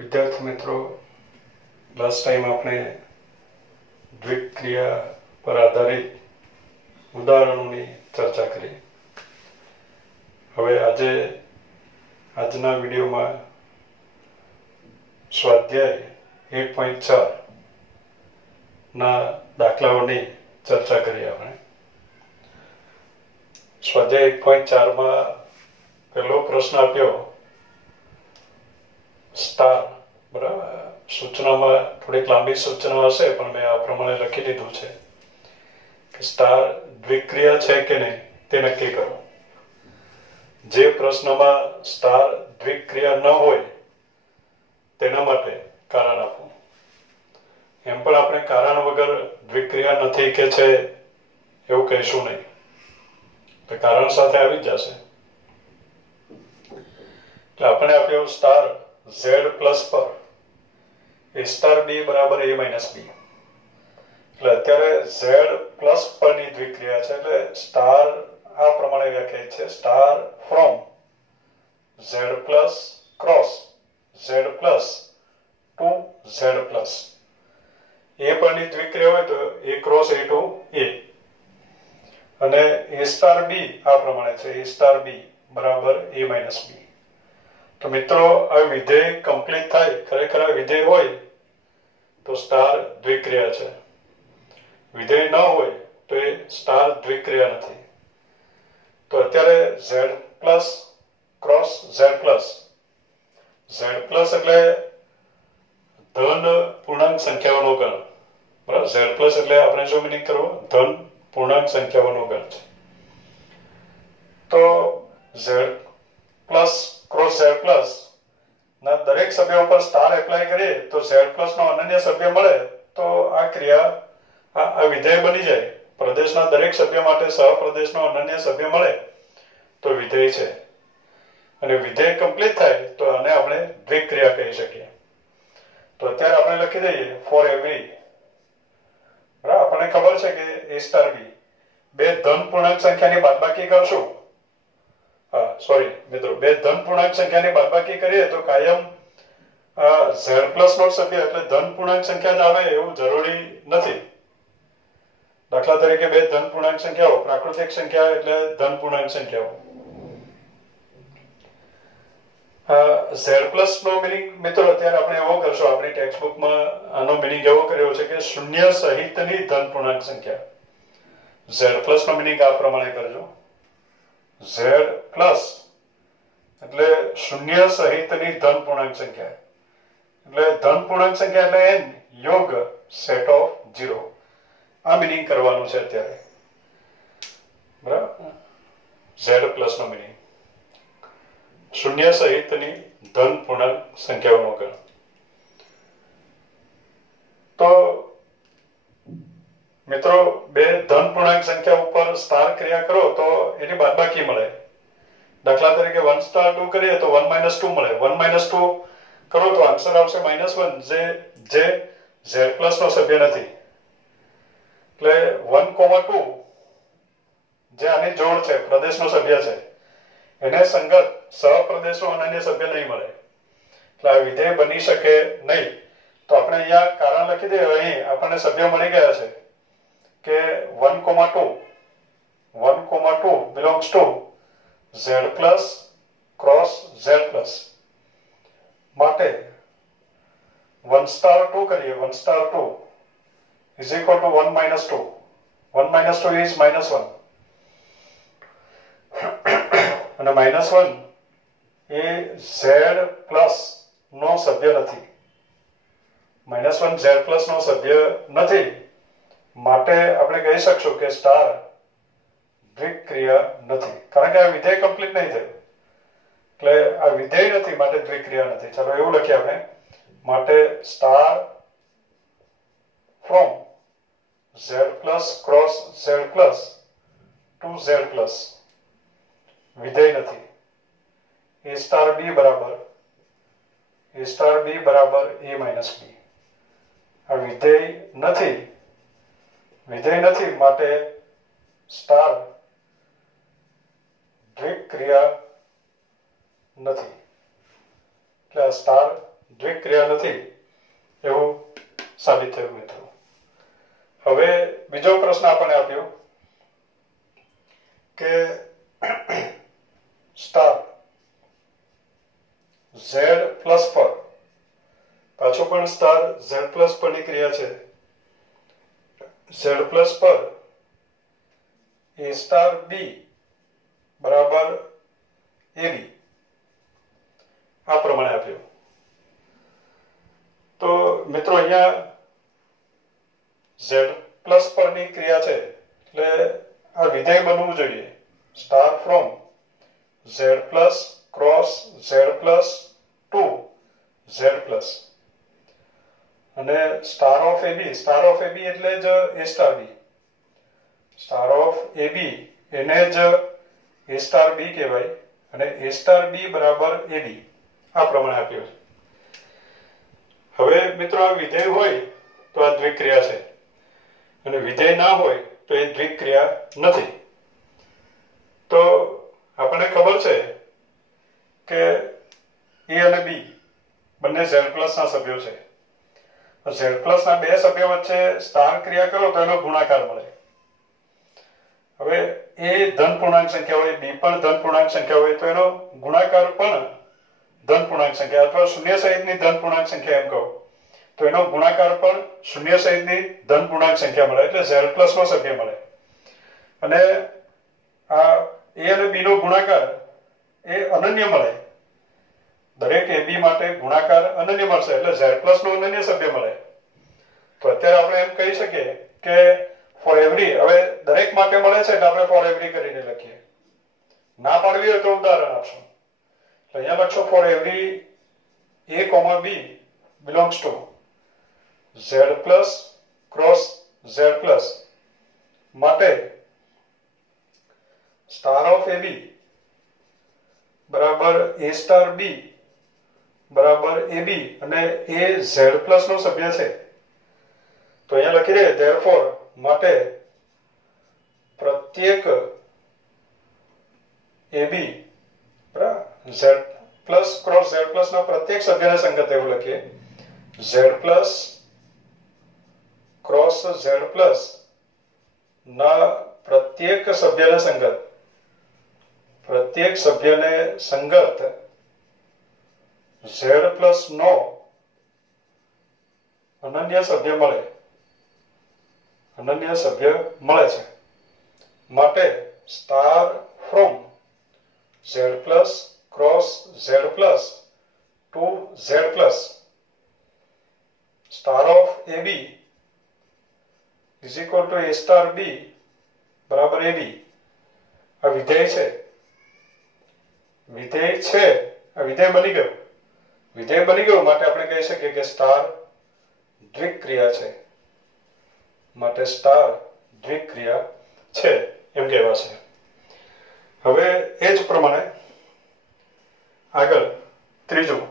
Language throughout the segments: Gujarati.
विद्यार्थी मित्रों, लास्ट टाइम आपने द्विक क्रिया पर आधारित उदाहरणों चर्चा करी। हवे आजना विडियो में स्वाध्याय 1.4 ना दाखलाओनी चर्चा करी। आपने स्वाध्याय 1.4 में पहलो प्रश्न आप्यो स्टार बराबर। सूचना में थोड़ी लांबी सूचना हशे पण मैं आ प्रमाणे लखी दीधुं छे कि स्टार द्विक्रिया छे के नहीं ते नक्की करो। जे प्रश्न में स्टार द्विक्रिया न होय तेना माटे कारण आपो। एम पण आपणे कारण वगर द्विक्रिया नथी के छे एवुं कहीशुं नहीं, तो कारण साथे आवी ज जशे। એટલે આપણે આપ્યો સ્ટાર Z પ્લસ પર A સ્ટાર B બરાબર A માઇનસ B। એટલે અત્યારે Z પ્લસ પરની દ્વિક્રિયા છે, એટલે સ્ટાર આ પ્રમાણે વ્યાખ્યાયિત છે, star from Z plus cross Z plus to Z plus. A પરની દ્વિક્રિયા હોય તો A cross A to A અને A સ્ટાર B આ પ્રમાણે છે, A સ્ટાર B બરાબર A માઇનસ B। तो मित्रों आ विधेय कंप्लीट थाय, खरेखर आ विधेय होय तो स्टार द्विक्रिया छे, विधेय न होय तो ए स्टार द्विक्रिया नथी। तो अत्यारे Z plus cross Z plus એટલે ધન પૂર્ણાંક સંખ્યાઓનો ગણ બરાબર। Z પ્લસ એટલે આપણે શું મીનિંગ કરવો, ધન પૂર્ણાંક સંખ્યાઓનો ગણ છે। તો Z plus cross Z plus ना दरेक सभ्यों पर स्टार एप्लाय करिए तो Z प्लस नो अनन्य सभ्य मळे तो आ क्रिया आ विधेय बनी जाए। प्रदेशना दरेक सभ्य माटे सहप्रदेशनो अनन्य सभ्य मळे तो विधेय छे અને વિધેય કમ્પ્લીટ થાય તો આને આપણે દ્વિક્રિયા કહી શકીએ। તો અત્યારે આપણે લખી દઈએ ફોર એવરી બરાબર। આપણને ખબર છે કે A સ્ટાર B બે ધન પૂર્ણાંક સંખ્યાની બાદબાકી કરશું। सॉरी मित्रों, बे धन पूर्णांक संख्या ने बादबाकी करिए तो कायम Z प्लस नो सभ्य એટલે ધન પૂર્ણાંક સંખ્યા જ આવે એવું જરૂરી નથી। દાખલા તરીકે બે ધન પૂર્ણાંક સંખ્યાઓ પ્રાકૃતિક સંખ્યા એટલે ધન પૂર્ણાંક સંખ્યાઓ। Z પ્લસ નો મીનિંગ મિત્રો અત્યારે આપણે એવો કરશું, આપણી ટેક્સ્ટ બુક માં આનો મીનિંગ એવો કર્યો છે કે શૂન્ય સહિતની ધન પૂર્ણાંક સંખ્યા। Z પ્લસ નો મીનિંગ આ પ્રમાણે કરજો, Z प्लस એટલે શૂન્ય સહિતની ધન પૂર્ણાંક સંખ્યા એટલે ધન પૂર્ણાંક સંખ્યા એટલે n योग સેટ ઓફ 0 આ મીનિંગ કરવાનું છે અત્યારે બરાબર। Z પ્લસ નો મીનિંગ શૂન્ય સહિતની ધન પૂર્ણાંક સંખ્યાઓનો ગણ। તો મિત્રો બે ધન પૂર્ણાંક સંખ્યા ઉપર સ્ટાર ક્રિયા કરો તો એની બાદબાકી મળે। દાખલા તરીકે 1 સ્ટાર 2 કરીએ તો 1 માઇનસ 2 મળે। 1 માઇનસ 2 કરો તો આન્સર આવશે -1 જે Z પ્લસ નો સભ્ય નથી। એટલે 1,2 જે આની જોડ છે, પ્રદેશનો સભ્ય છે, એને સંગત સહપ્રદેશનો અનન્ય સભ્ય નહીં મળે, એટલે આ વિધેય બની શકે નહીં। તો આપણે અહીંયા કારણ લખી દઈએ। અહીં આપણને સભ્ય મળી ગયા છે કે 1,2 belongs to Z plus cross Z plus माटे 1 star 2 करिए। 1 star 2 is equal to 1 minus 2। 1 minus 2 is -1 અને -1 એ Z plus નો સભ્ય નથી। -1 Z plus નો સભ્ય નથી માટે આપણે કહી શકશું કે સ્ટાર દ્વિક્રિયા નથી, કારણ કે આ વિધેય કમ્પ્લીટ નહીં થયું, એટલે આ વિધેય નથી માટે દ્વિક્રિયા નથી। ચાલો એવું લખીએ આપણે, માટે star from Z plus cross Z plus to Z plus વિધેય નથી। A સ્ટાર B બરાબર A માઇનસ B આ વિધેય નથી। વિધેય નથી માટે સ્ટાર દ્વિક્રિયા નથી, એટલે સ્ટાર દ્વિક્રિયા નથી એવું સાબિત થયું મિત્રો. હવે બીજો પ્રશ્ન આપણને આપ્યો કે સ્ટાર Z પ્લસ પર, પાછો પણ સ્ટાર Z પ્લસ પરની ક્રિયા છે. Z પ્લસ પર A સ્ટાર B બરાબર AB આ પ્રમાણે આપ્યું. તો મિત્રો અહીંયા Z પ્લસ પરની ક્રિયા છે એટલે આ વિધેય બનવું જોઈએ. Star from Z plus cross Z plus to Z plus અને સ્ટાર ઓફ AB એટલે જ A star B. Star of AB એને જ A સ્ટાર B કહેવાય અને A સ્ટાર B બરાબર AB આ પ્રમાણે આપ્યું છે. હવે મિત્રો આ વિધેય હોય તો આ દ્વિક્રિયા છે અને વિધેય ના હોય તો એ દ્વિક્રિયા નથી. તો આપણને ખબર છે કે A અને B બંને Z પ્લસ ના સભ્યો છે. Z પ્લસ ના બે સભ્યો વચ્ચે સ્ટાર ક્રિયા કરો તો એનો ગુણાકાર મળે. હવે A ધન પૂર્ણાંક સંખ્યા હોય, B પણ ધન પૂર્ણાંક સંખ્યા હોય તો એનો ગુણાકાર પણ ધન પૂર્ણાંક સંખ્યા અથવા શૂન્ય સહિતની ધન પૂર્ણાંક સંખ્યા એમ કહો તો એનો ગુણાકાર પણ શૂન્ય સહિતની ધન પૂર્ણાંક સંખ્યા મળે એટલે Z પ્લસ નો સભ્ય મળે. અને આ A અને B નો ગુણાકાર એ અનન્ય મળે. દરેક AB માટે ગુણાકાર અનન્ય મળશે એટલે Z પ્લસ નો અનન્ય સભ્ય મળે. તો અત્યારે આપણે એમ કહી શકીએ કે ફોર એવરી, હવે દરેક માટે મળે છે એટલે આપણે ફોર એવરી કરીને લખીએ. ના પાડવી હોય તો ઉદાહરણ આપશું. અહીંયા લખશો four every A, B belongs to Z plus cross Z plus માટે સ્ટાર ઓફ AB બરાબર A સ્ટાર B બરાબર AB અને A Z પ્લસ નો સભ્ય છે. તો અહીંયા લખી દે therefore માટે પ્રત્યેક AB બરાબર Z plus cross Z plus ના પ્રત્યેક સભ્યને સંગત એવું લખીએ. Z plus cross Z plus ના પ્રત્યેક સભ્યને સંગત, પ્રત્યેક સભ્યને સંગત Z પ્લસ નો અનન્ય સભ્ય મળે, અનન્ય સભ્ય મળે છે. માટે star from Z plus cross Z plus to Z plus star of AB is equal to A star B બરાબર AB આ વિધેય છે. વિધેય છે, આ વિધેય બની ગયું. વિધેય બની ગયું માટે આપણે કહી શકીએ કે સ્ટાર દ્વિક્રિયા છે. માટે સ્ટાર દ્વિક્રિયા છે એમ કહેવાશે. હવે એ જ પ્રમાણે આગળ ત્રીજું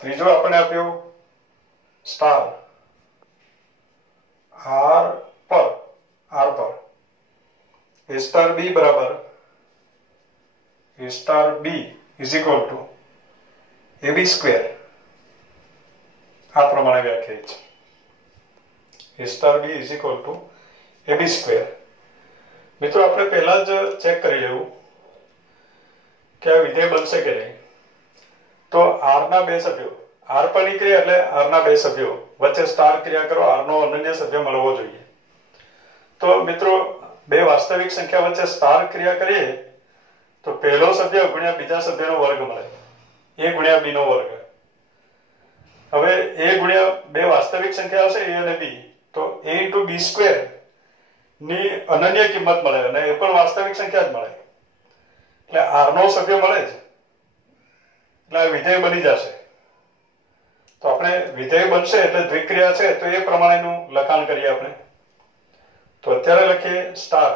આપણે આપ્યું સ્ટાર R પર A સ્ટાર B બરાબર A star B is equal two AB square આ પ્રમાણે વ્યાખ્યાયિત છે. A star B is equal two AB square. મિત્રો આપણે પહેલા જ ચેક કરી લેવું કે આ વિધેય બનશે કે નહીં. તો R ના બે સભ્યો, R પર ની ક્રિયા એટલે R ના બે સભ્યો વચ્ચે સ્ટાર ક્રિયા કરો, R નો અનન્ય સભ્ય મળવો જોઈએ. તો મિત્રો બે વાસ્તવિક સંખ્યા વચ્ચે સ્ટાર ક્રિયા કરીએ તો પહેલો સભ્ય ગુણ્યા બીજા સભ્યનો વર્ગ મળે, A ગુણ્યા B નો વર્ગ. હવે A ગુણ્યા બે વાસ્તવિક સંખ્યા હશે A અને B તો A ઇન્ટુ B સ્ક્વેર ની અનન્ય કિંમત મળે અને એ પણ વાસ્તવિક સંખ્યા જ મળે એટલે R નો સભ્ય મળે જ એટલે આ વિધેય બની જશે. તો આપણે વિધેય બનશે એટલે દ્વિક્રિયા છે તો એ પ્રમાણેનું લખાણ કરીએ આપણે. તો અત્યારે લખીએ સ્ટાર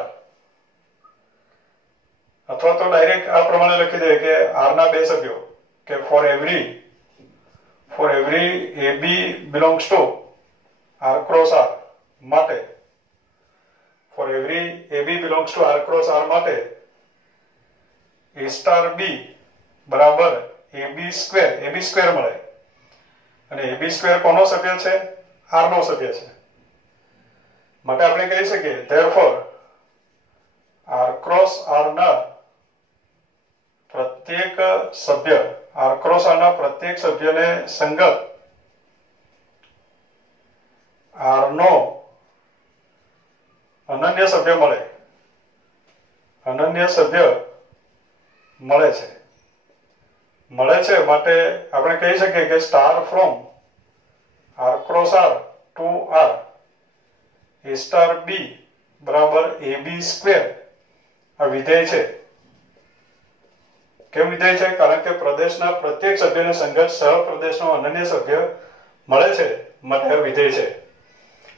અથવા તો ડાયરેક્ટ આ પ્રમાણે લખી દઈએ કે R ના બે સભ્યો કે for every AB belongs to R cross R માટે for every AB belongs to R cross R માટે A star B બરાબર એબી સ્ક્વેર મળે. અને એબી સ્ક્વેર કોનો સભ્ય છે? આર નો સભ્ય છે. માટે આપણે કહી શકીએ ધેરફોર આર ક્રોસ આર ના પ્રત્યેક સભ્ય આર ક્રોસ આર ના પ્રત્યેક સભ્યને સંગત આર નો અનન્ય સભ્ય મળે છે. માટે આપણે કહી શકીએ કે star from R cross R to R A star B બરાબર એબી સ્ક્વેર આ વિધેય છે. કેમ વિધેય છે? કારણ કે પ્રદેશના પ્રત્યેક સભ્યને સંગત સહપ્રદેશનો અનન્ય સભ્ય મળે છે માટે આ વિધેય છે.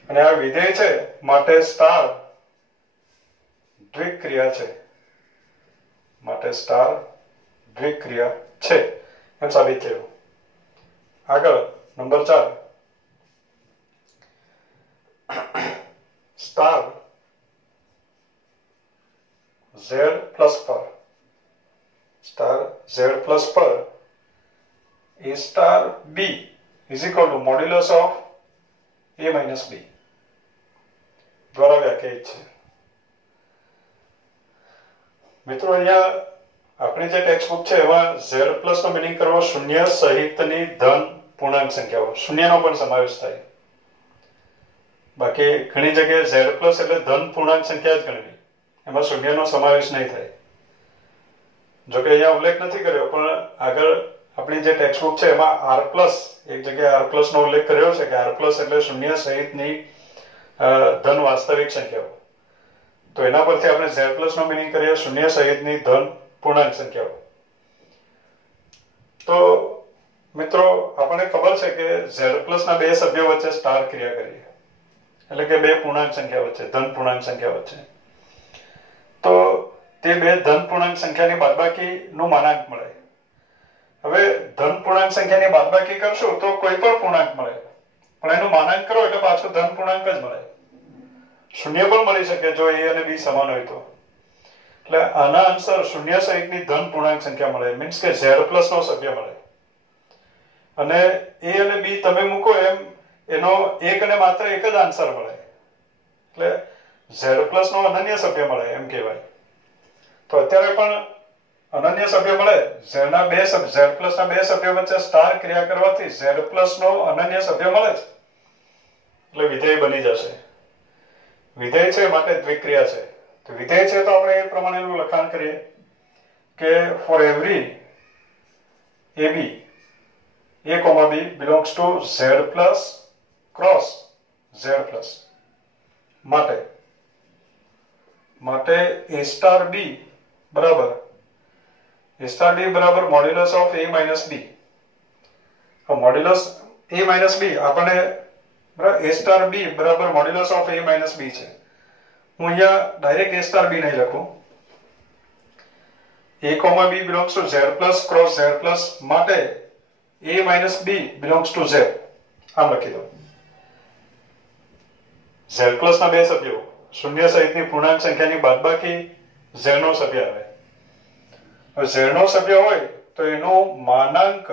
અને આ વિધેય છે માટે સ્ટાર દ્વિક્રિયા છે એમ સાબિત થયું. આગળ નંબર 4 સ્ટાર ઝેડ પ્લસ પર A star B is equal to modulus of A minus B દ્વારા વ્યાખ્યાયિત છે. મિત્રો અહીંયા આપણી જે ટેક્સ્ટ બુક છે એમાં ઝેડ પ્લસ નો મિનિંગ કરવો શૂન્ય સહિતની ધન પૂર્ણાંક સંખ્યાઓ, શૂન્યનો પણ સમાવેશ થાય. બાકી ઘણી જગ્યાએ ઝેડ પ્લસ એટલે ધન પૂર્ણાંક સંખ્યા જ ગણવી, એમાં શૂન્યનો સમાવેશ નહીં થાય. જોકે અહીંયા ઉલ્લેખ નથી કર્યો પણ આગળ આપણી જે ટેક્સ્ટ બુક છે એમાં આર પ્લસ એક જગ્યાએ આર પ્લસ નો ઉલ્લેખ કર્યો છે કે આર પ્લસ એટલે શૂન્ય સહિતની ધન વાસ્તવિક સંખ્યાઓ. તો એના પરથી આપણે ઝેડ પ્લસ નો મિનિંગ કરીએ શૂન્ય સહિતની ધન પૂર્ણાંક સંખ્યાઓ. તો મિત્રો આપણને ખબર છે કે ઝેડ પ્લસ ના બે સભ્યો વચ્ચે સ્ટાર ક્રિયા કરીએ એટલે કે બે પૂર્ણાંક સંખ્યા વચ્ચે ધન પૂર્ણાંક સંખ્યા વચ્ચે તો તે બે ધન પૂર્ણાંક સંખ્યાની બાદબાકી નું માનાંક મળે. હવે ધન પૂર્ણાંક સંખ્યાની બાદબાકી કરશું તો કોઈ પણ પૂર્ણાંક મળે પણ એનું માનાંક કરો એટલે પાછું ધન પૂર્ણાંક જ મળે. શૂન્ય પણ મળી શકે જો એ અને બી સમાન હોય તો. એટલે આના આન્સર શૂન્ય સહિતની ધન પૂર્ણાંક સંખ્યા મળે, મીન્સ કે ઝેડ પ્લસ નો સભ્ય મળે. અને એ અને બી તમે મૂકો એમ એનો એક અને માત્ર એક જ આન્સર મળે એટલે ઝેડ પ્લસ નો અનન્ય સભ્ય મળે એમ કહેવાય. તો અત્યારે પણ અનન્ય સભ્ય મળે. ઝેડ પ્લસ ના બે સભ્યો વચ્ચે સ્ટાર ક્રિયા કરવાથી ઝેડ પ્લસ નો અનન્ય સભ્ય મળે છે એટલે વિધેય બની જશે. વિધેય છે માટે દ્વિક્રિયા છે. તો વિધેય છે તો આપણે એ પ્રમાણેનું લખાણ કરીએ કે for every AB A, B belongs to Z plus cross Z plus માટે A star B બરાબર modulus of A minus B. Modulus A minus B આપણે A star B બરાબર modulus of A minus B છે. હું અહીંયા ડાયરેક્ટ A star B નહીં લખું. A, B belongs to Z plus cross Z plus માટે A minus B belongs to Z આમ લખી દો. Z plus ના બે સભ્યો શૂન્ય સહિતની પૂર્ણાંક સંખ્યાની બાદબાકી Z નો સભ્ય આવે. હવે Z નો સભ્ય હોય તો એનો માનાંક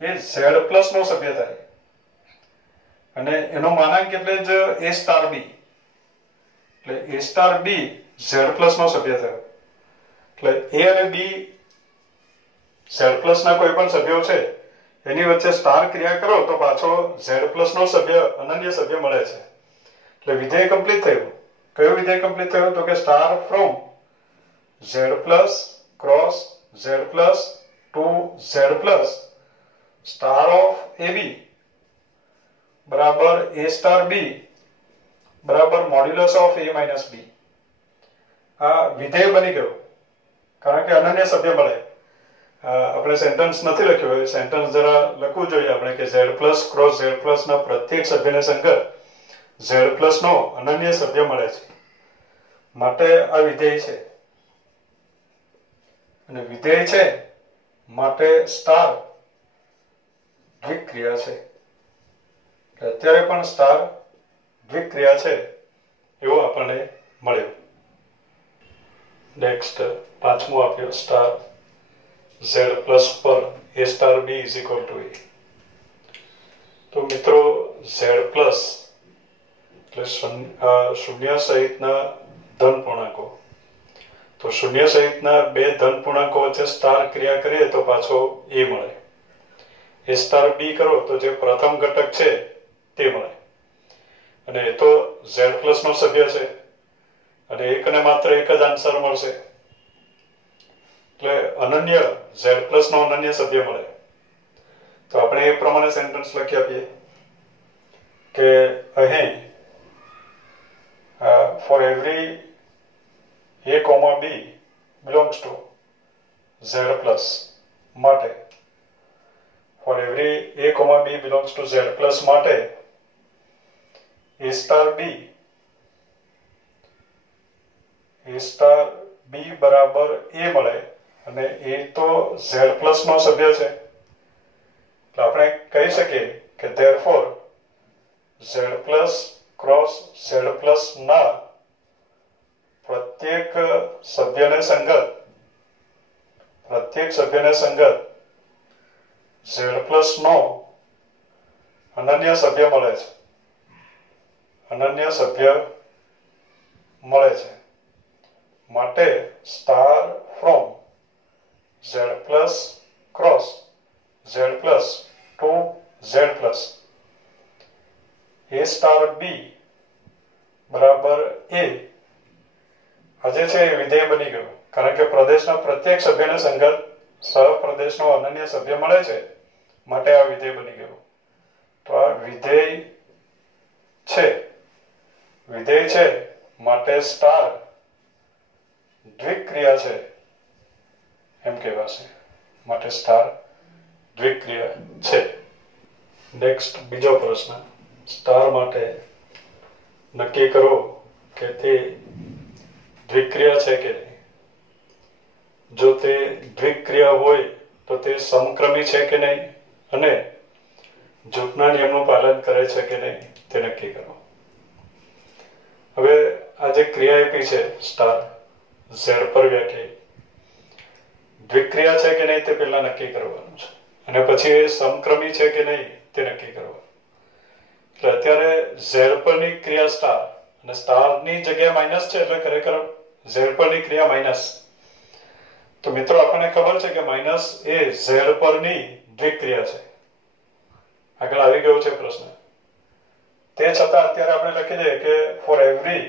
એ Z plus નો સભ્ય થાય અને એનો માનાંક એટલે જ A star B એટલે A star B Z plus નો સભ્ય થયો. એટલે A અને B Z plus ના કોઈ પણ સભ્યો છે એની વચ્ચે સ્ટાર ક્રિયા કરો તો પાછો Z plus નો સભ્ય અનન્ય સભ્ય મળે છે. એટલે વિધેય કમ્પ્લીટ થયું. કયું વિધેય કમ્પ્લીટ થયું? તો કે star from Z plus cross Z plus to Z plus star of AB બરાબર A star B બરાબર modulus of A minus B. આ વિધેય બની ગયું કારણ કે અનન્ય સભ્ય મળે. આપણે સેન્ટેન્સ નથી લખ્યું, સેન્ટેન્સ જરા લખવું જોઈએ આપણે કે Z plus cross Z plus ના પ્રત્યેક સભ્યને સંગત Z plus નો અનન્ય સભ્ય મળે છે માટે આ વિધેય છે. અને વિધેય છે માટે સ્ટાર દ્વિક્રિયા છે. અત્યારે પણ સ્ટાર દ્વિક્રિયા છે એવું આપણને મળ્યું. નેક્સ્ટ પાંચમું આપ્યો સ્ટાર z પ્લસ પર a star b is equal to a. તો મિત્રો z પ્લસ એટલે શૂન્ય સહિતના ધન પૂર્ણાંકો, તો શૂન્ય સહિતના બે ધન પૂર્ણાંકો વચ્ચે સ્ટાર ક્રિયા કરીએ તો પાછો a મળે. a સ્ટાર b કરો તો જે પ્રથમ ઘટક છે તે મળે, અને એ તો z પ્લસ નો સભ્ય છે અને એકને માત્ર એક જ આન્સર મળશે, એટલે અનન્ય z પ્લસ નો અનન્ય સભ્ય મળે. તો આપણે એ પ્રમાણે સેન્ટેન્સ લખી આપીએ કે અહીં for every a comma b belongs to z plus માટે, for every a comma b belongs to z plus માટે a સ્ટાર b બરાબર a મળે, અને એ તો z પ્લસ નો સભ્ય છે, એટલે આપણે કહી શકીએ કે therefore z plus cross z plus ના પ્રત્યેક સભ્યને સંગત z પ્લસ નો અનન્ય સભ્ય મળે છે, માટે star from z plus cross z plus to z plus a star b બરાબર a આ જે છે એ વિધેય બની ગયું, કારણ કે પ્રદેશના પ્રત્યેક સભ્યને સંગત સહપ્રદેશનો અનન્ય સભ્ય મળે છે, માટે આ વિધેય બની ગયું. તો આ વિધેય છે માટે સ્ટાર દ્વિક્રિયા છે એમ કહેવાશે, માટે સ્ટાર દ્વિક્રિયા છે. નેક્સ્ટ બીજો પ્રશ્ન, સ્ટાર માટે નક્કી કરો કે તે દ્વિક્રિયા છે કે નહીં. જો તે દ્વિક્રિયા હોય તો તે સમક્રમી છે કે નહીં, અને જૂથના નિયમનું પાલન કરે છે કે નહીં તે નક્કી કરો. હવે આ જે ક્રિયા આપી છે સ્ટાર z પર વ્યાખ્યાયિત, દ્વિક્રિયા છે કે નહીં તે પહેલા નક્કી કરવાનું છે, અને પછી એ સમક્રમી છે કે નહીં તે નક્કી કરવાનું. એટલે અત્યારે z પરની ક્રિયા સ્ટાર, અને સ્ટારની જગ્યાએ માઇનસ છે, એટલે ખરેખર z પરની ક્રિયા માઇનસ. તો મિત્રો આપણને ખબર છે કે માઇનસ એ z પરની દ્વિક્રિયા છે. આગળ આવી ગયો છે પ્રશ્ન. તે છતાં અત્યારે આપણે લખી દઈએ કે for every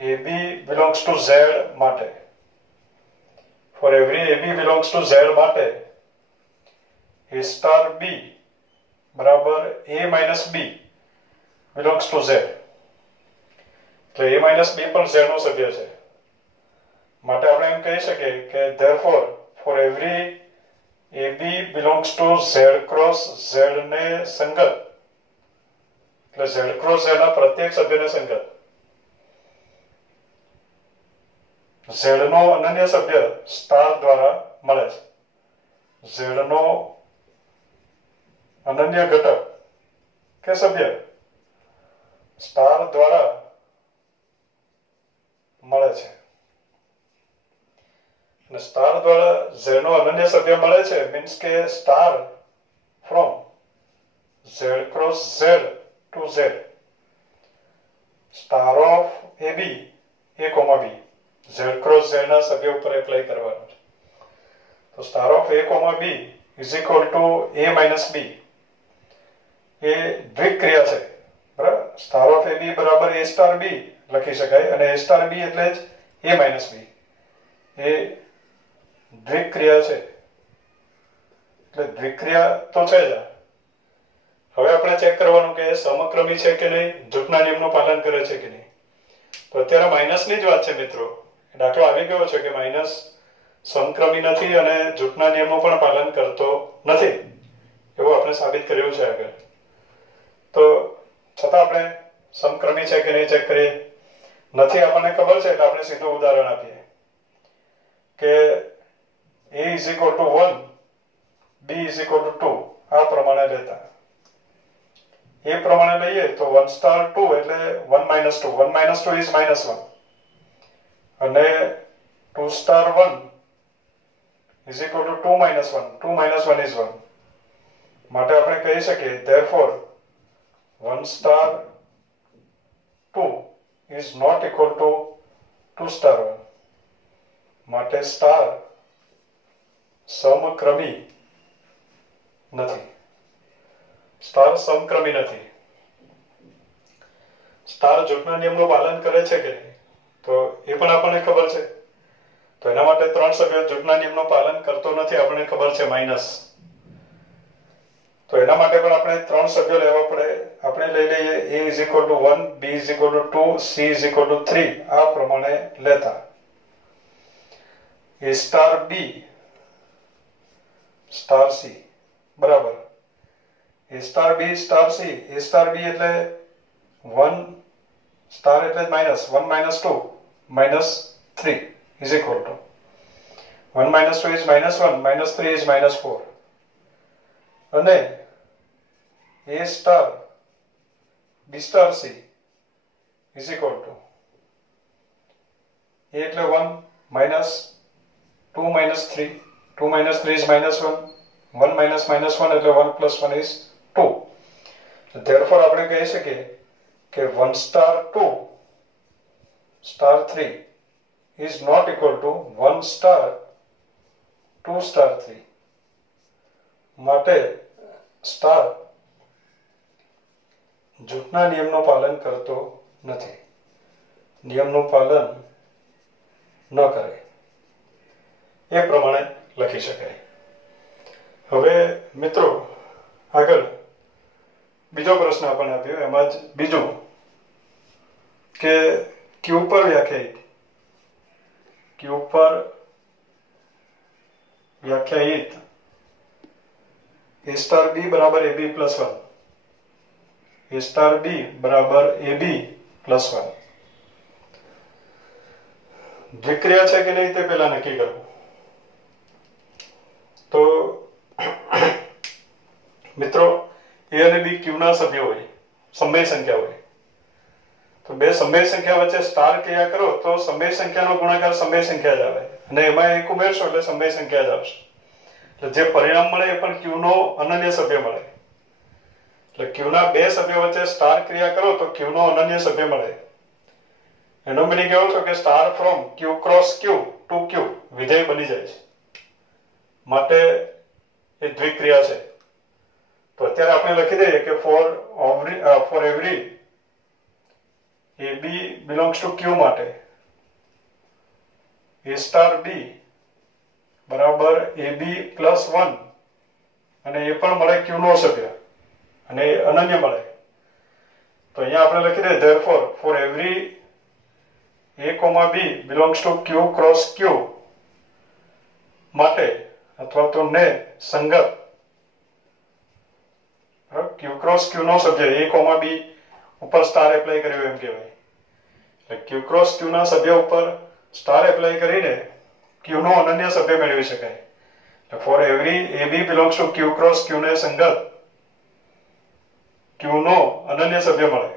AB belongs to Z માટે, for every AB belongs to Z માટે A સ્ટાર B બરાબર A minus B belongs to Z, એટલે A minus B પણ Z નો સભ્ય છે, માટે આપણે એમ કહી શકીએ કે therefore for every AB belongs to Z cross Z ને સંગત, એટલે Z cross Z ના પ્રત્યેક સભ્યને સંગત Z નો અનન્ય સભ્ય સ્ટાર દ્વારા મળે છે. Z નો અનન્ય ઘટક કે સભ્ય સ્ટાર દ્વારા મળે છે, અને સ્ટાર દ્વારા Z નો અનન્ય સભ્ય મળે છે મીન્સ કે star from Z cross Z to Z, star of AB A comma B Z cross Z ના સભ્ય ઉપર એપ્લાય કરવાનું છે. તો star of A comma B is equal to A minus B એ દ્વિક્રિયા છે, બરાબર. સ્ટાર ઓફ AB બરાબર A સ્ટાર B લખી શકાય, અને A સ્ટાર B એટલે જ A માઇનસ B એ દ્વિક્રિયા છે, એટલે દ્વિક્રિયા તો છે જ. હવે આપણે ચેક કરવાનું કે સમક્રમી છે કે નહીં, જૂથના નિયમનું પાલન કરે છે કે નહીં. તો અત્યારે માઇનસની જ વાત છે મિત્રો. દાખલો આવી ગયો છે કે માઇનસ સમક્રમી નથી અને જૂથના નિયમનું પણ પાલન કરતો નથી, એવું આપણે સાબિત કર્યું છે આગળ. તો છતાં આપણે સમક્રમી છે કે નહીં ચેક કરીએ. નથી આપણને ખબર છે એટલે આપણે સીધું ઉદાહરણ આપીએ કે A is equal to 1, B is equal to 2 આ પ્રમાણે લેતા. એ પ્રમાણે લઈએ તો 1 સ્ટાર 2 એટલે 1 minus 2, 1 minus 2 is -1, અને 2 star 1 is equal to 2 minus 1. 2 minus 1 is 1. માટે આપણે કહી શકીએ therefore 1 star 2 is not equal to 2 star 1. માટે સ્ટાર સમક્રમી નથી. સ્ટાર સમક્રમી નથી. સ્ટાર જૂથના નિયમનું પાલન કરે છે કે નહીં તો એ પણ આપણને ખબર છે. તો એના માટે 3 સભ્યો જૂથના નિયમનું પાલન કરતો નથી આપણને ખબર છે માઇનસ. તો એના માટે પણ આપણે 3 સભ્યો લેવા પડે. આપણે લઈ લઈએ a is equal to 1, b is equal to 2, c is equal to 3 આ પ્રમાણે લેતા a star b star c બરાબર a star b star c. a star b એટલે 1 સ્ટાર એટલે minus 1 minus 2 minus 3 is equal to 1 minus 2 is minus 1 minus 3 is minus 4 અને a star b star c is equal to a એટલે 1 minus 2 minus 3 2 minus 3 is minus 1 1 minus minus 1 એટલે 1 plus 1 is 2. therefore આપણે કહી શકીએ કે 1 star 2 star 3 is not equal to 1 star 2 star 3. માટે સ્ટાર જૂથના નિયમનું પાલન કરતો નથી. નિયમનું પાલન ન કરે એ પ્રમાણે લખી શકાય. હવે મિત્રો આગળ બીજો પ્રશ્ન આપણને આપ્યો એમાં જ બીજું કે ક્યુ પર વ્યાખ્યાયિત a star b બરાબર ab plus 1 a star b બરાબર ab plus 1 દ્વિક્રિયા છે કે નહીં તે પહેલા નક્કી કરવું. તો મિત્રો a અને b ક્યુ ના સભ્યો હોય સમય સંખ્યા હોય તો બે સમય સંખ્યા વચ્ચે સ્ટાર ક્રિયા કરો તો સમય સંખ્યાનો ગુણાકાર સમય સંખ્યા જ આવે અને એમાં એક ઉમેરશો એટલે સમય સંખ્યા જ આવશે. એટલે જે પરિણામ મળે એ પણ ક્યુ નો અનન્ય સભ્ય મળે. એટલે ક્યુ ના બે સભ્યો વચ્ચે સ્ટાર ક્રિયા કરો તો ક્યુ નો અનન્ય સભ્ય મળે. એનો મીનિંગ એવો છે કે star from Q cross Q to Q વિધેય બની જાય છે. માટે એ દ્વિક્રિયા છે. તો અત્યારે આપણે લખી દઈએ કે for every AB belongs to Q માટે A star B બરાબર AB plus 1 અને એ પણ મળે Q નો સભ્ય અને અનન્ય મળે. તો અહીંયા આપણે લખી દઈએ therefore for every A, B belongs to Q cross Q માટે અથવા તો ને સંગત Q cross Q નો સભ્ય A, B ઉપર સ્ટાર એપ્લાય કર્યો એમ કહેવાય. એટલે Q cross Q ના સભ્ય ઉપર સ્ટાર એપ્લાય કરીને Q નો અનન્ય સભ્ય મેળવી શકાય. એટલે four every AB belongs to Q cross Q ને સંગત Q નો અનન્ય સભ્ય મળે.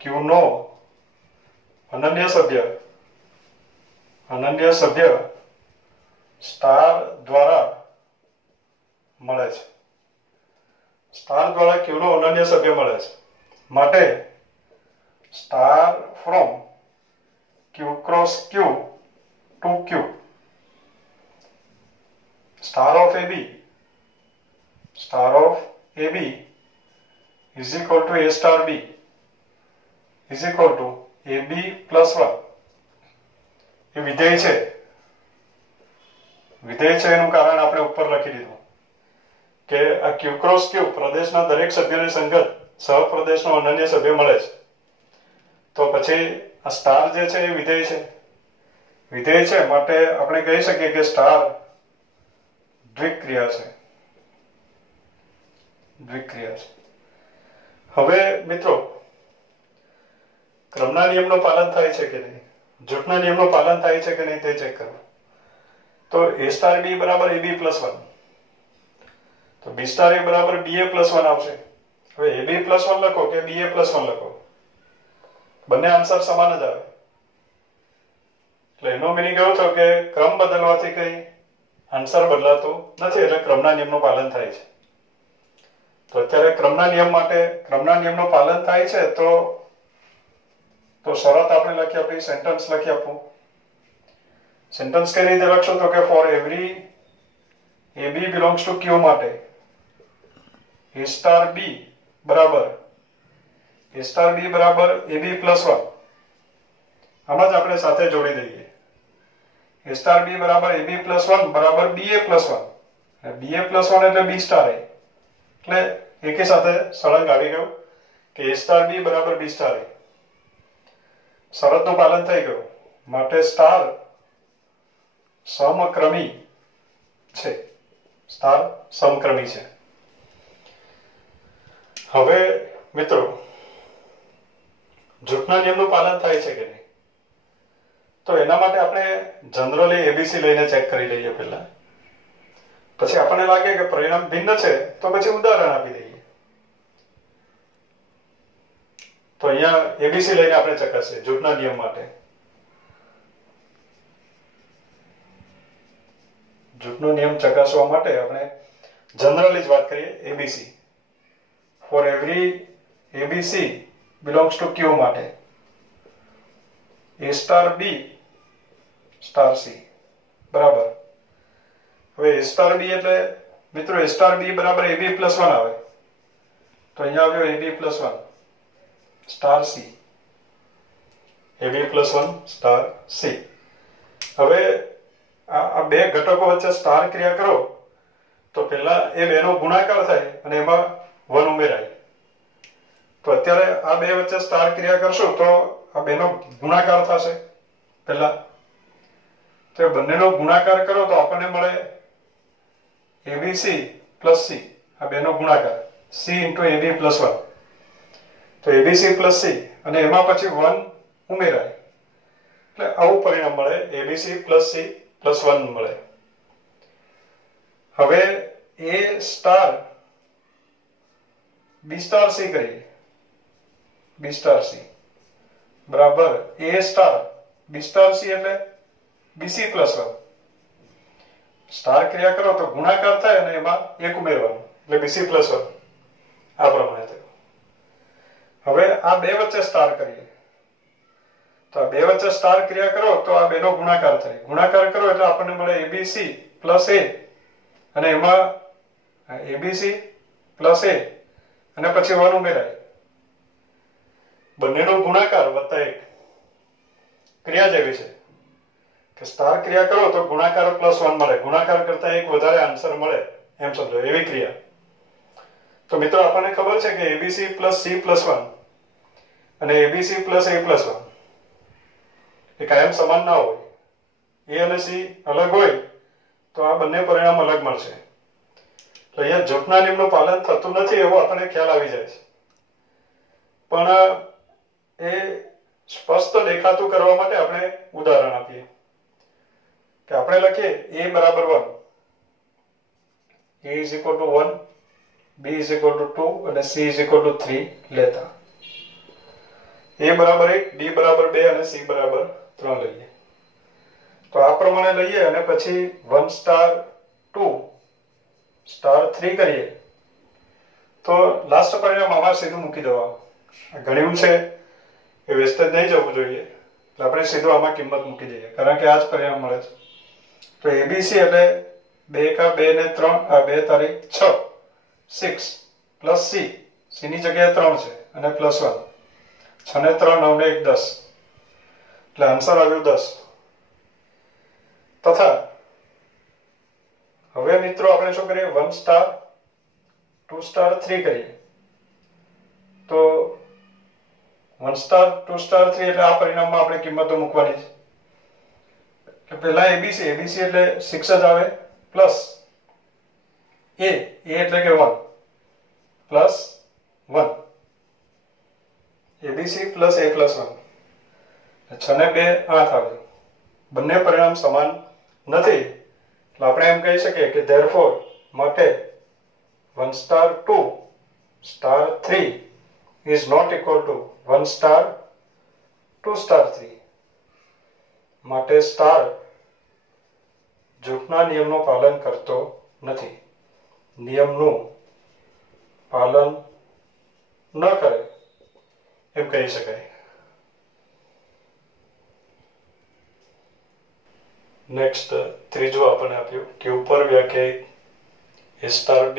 Q નો અનન્ય સભ્ય સ્ટાર દ્વારા મળે છે. સ્ટાર દ્વારા Q નો અનન્ય સભ્ય મળે છે. માટે star from Q cross Q to Q star of AB is equal to A star B is equal to AB plus 1. એ વિધેય છે એનું કારણ આપણે ઉપર લખી દીધું કે આ Q cross Q પ્રદેશના દરેક સભ્યને સંગત સહપ્રદેશનો અનન્ય સભ્ય મળે છે. તો પછી આ સ્ટાર જે છે એ વિધેય છે માટે આપણે કહી શકીએ કે સ્ટાર દ્વિક્રિયા છે. હવે મિત્રો ક્રમના નિયમનું પાલન થાય છે કે નહીં જૂથના નિયમનું પાલન થાય છે કે નહીં તે ચેક કરવું. તો A star B બરાબર AB plus 1 તો B star A બરાબર BA plus 1 આવશે. હવે AB plus 1 લખો કે BA plus 1 લખો બંને આન્સર સમાન જ આવે. એટલે એનો મીનિંગ એવો થયો કે ક્રમ બદલવાથી કઈ આન્સર બદલાતો નથી, એટલે ક્રમના નિયમનું પાલન થાય છે. તો અત્યારે ક્રમના નિયમનું પાલન થાય છે તો શરત આપણે લખી આપી, સેન્ટેન્સ લખી આપવું. સેન્ટેન્સ કઈ રીતે લખશો તો કે for every AB belongs to Q માટે A સ્ટાર B બરાબર AB પ્લસ 1. આમાં જ આપણે સાથે જોડી દઈએ. A સ્ટાર B બરાબર AB પ્લસ 1 બરાબર BA પ્લસ 1. BA પ્લસ 1 એટલે B સ્ટાર A. એટલે એકી સાથે સળંગ આવી ગયું કે A સ્ટાર B બરાબર B સ્ટાર A. શરતનું પાલન થઈ ગયું માટે સ્ટાર સમક્રમી છે. સ્ટાર સમક્રમી છે. હવે મિત્રો જૂથના નિયમનું પાલન થાય છે કે નહીં, તો એના માટે આપણે જનરલી એબીસી લઈને ચેક કરી લઈએ પહેલા. પછી આપણને લાગે કે પરિણામ ભિન્ન છે તો પછી ઉદાહરણ આપી દઈએ. તો અહીંયા એબીસી લઈને આપણે ચકાસીએ જૂથના નિયમ માટે. જૂથનો નિયમ ચકાસવા માટે આપણે જનરલી જ વાત કરીએ. ABC for every ABC belongs to Q માટે A star B star C બરાબર. હવે A સ્ટાર B એટલે મિત્રો A સ્ટાર B બરાબર AB પ્લસ 1 આવે, તો અહીંયા આવ્યો AB plus 1 star C. AB plus 1 star C. હવે આ બે ઘટકો વચ્ચે સ્ટાર ક્રિયા કરો તો પહેલા એ બેનો ગુણાકાર થાય અને એમાં 1 ઉમેરાય. તો અત્યારે આ બે વચ્ચે સ્ટાર ક્રિયા કરશું તો આ બેનો ગુણાકાર થશે પહેલા. તો બંનેનો ગુણાકાર કરો તો આપણને મળે ABC પ્લસ C. આ બેનો ગુણાકાર C ઇન્ટુ AB પ્લસ 1. તો ABC પ્લસ C અને એમાં પછી 1 ઉમેરાય એટલે આવું પરિણામ મળે. ABC પ્લસ C પ્લસ 1 મળે. હવે A star B star C કરીએ. B સ્ટાર C બરાબર A star B star C એટલે BC પ્લસ 1. સ્ટાર ક્રિયા કરો તો ગુણાકાર થાય અને એમાં 1 ઉમેરવાનું એટલે BC પ્લસ 1. આ પ્રમાણે થયું. હવે આ બે વચ્ચે સ્ટાર કરીએ તો આ બે વચ્ચે સ્ટાર ક્રિયા કરો તો આ બેનો ગુણાકાર થાય. ગુણાકાર કરો એટલે આપણને મળે ABC પ્લસ A અને એમાં ABC પ્લસ A અને પછી 1 ઉમેરાય. બંનેનો ગુણાકાર વત્તા 1 ક્રિયા જેવી છે કે સ્ટાર ક્રિયા કરો તો ગુણાકાર પ્લસ 1 મળે, ગુણાકાર કરતા 1 વધારે આન્સર મળે એમ સમજો, એવી ક્રિયા. તો મિત્રો આપણને ખબર છે કે ABC પ્લસ C પ્લસ 1 અને ABC પ્લસ A પ્લસ 1 એ કાયમ સમાન ના હોય. A અને C અલગ હોય તો આ બંને પરિણામ અલગ મળશે. તો અહીંયા જૂથના નિયમનું પાલન થતું નથી એવો આપણને ખ્યાલ આવી જાય છે. પણ એ સ્પષ્ટ દેખાતું કરવા માટે આપણે ઉદાહરણ આપીએ કે આપણે લખીએ A બરાબર 1, A is equal to 1, B is equal to 2 અને C is equal to 3 લેતા A બરાબર 1, B બરાબર 2 અને C બરાબર 3 લઈએ. તો આ પ્રમાણે લઈએ અને પછી 1 સ્ટાર 2 સ્ટાર 3 કરીએ તો લાસ્ટ પરિણામ આમાં સીધું મૂકી દેવાનું. ગણ્યું છે એ વેસ્ટેજ નહીં જવું જોઈએ એટલે આપણે સીધું આમાં કિંમત મૂકી દઈએ કારણ કે આ જ પરિણામ મળે છે. તો ABC એટલે 2 કા 2 ને 3 આ 2 તારીખ 6 6 પ્લસ C ની જગ્યાએ 3 છે અને પ્લસ 1 6 ને 3 9 ને 1 10 એટલે આન્સર આવ્યું 10. તથા હવે મિત્રો આપણે શું કરીએ 1 સ્ટાર 2 સ્ટાર 3 કરીએ તો 1 સ્ટાર 2 સ્ટાર 3 એટલે આ પરિણામમાં આપણે કિંમતો મૂકવાની છે. એટલે પહેલા ABC એટલે 6 જ આવે પ્લસ A એટલે કે 1 plus 1 ABC plus A plus 1 6 ને 2 8 આવે. બંને પરિણામ સમાન નથી એટલે આપણે એમ કહી શકીએ કે therefore માટે 1 star 2 star 3 is not equal to 1 star 2 star 3 માટે સ્ટાર જૂથના નિયમનું પાલન કરતો નથી, નિયમનું પાલન ન કરે એમ કહી શકાય. નેક્સ્ટ ત્રીજું આપણને આપ્યું કે ઉપર વ્યાખ્યાયિત A star B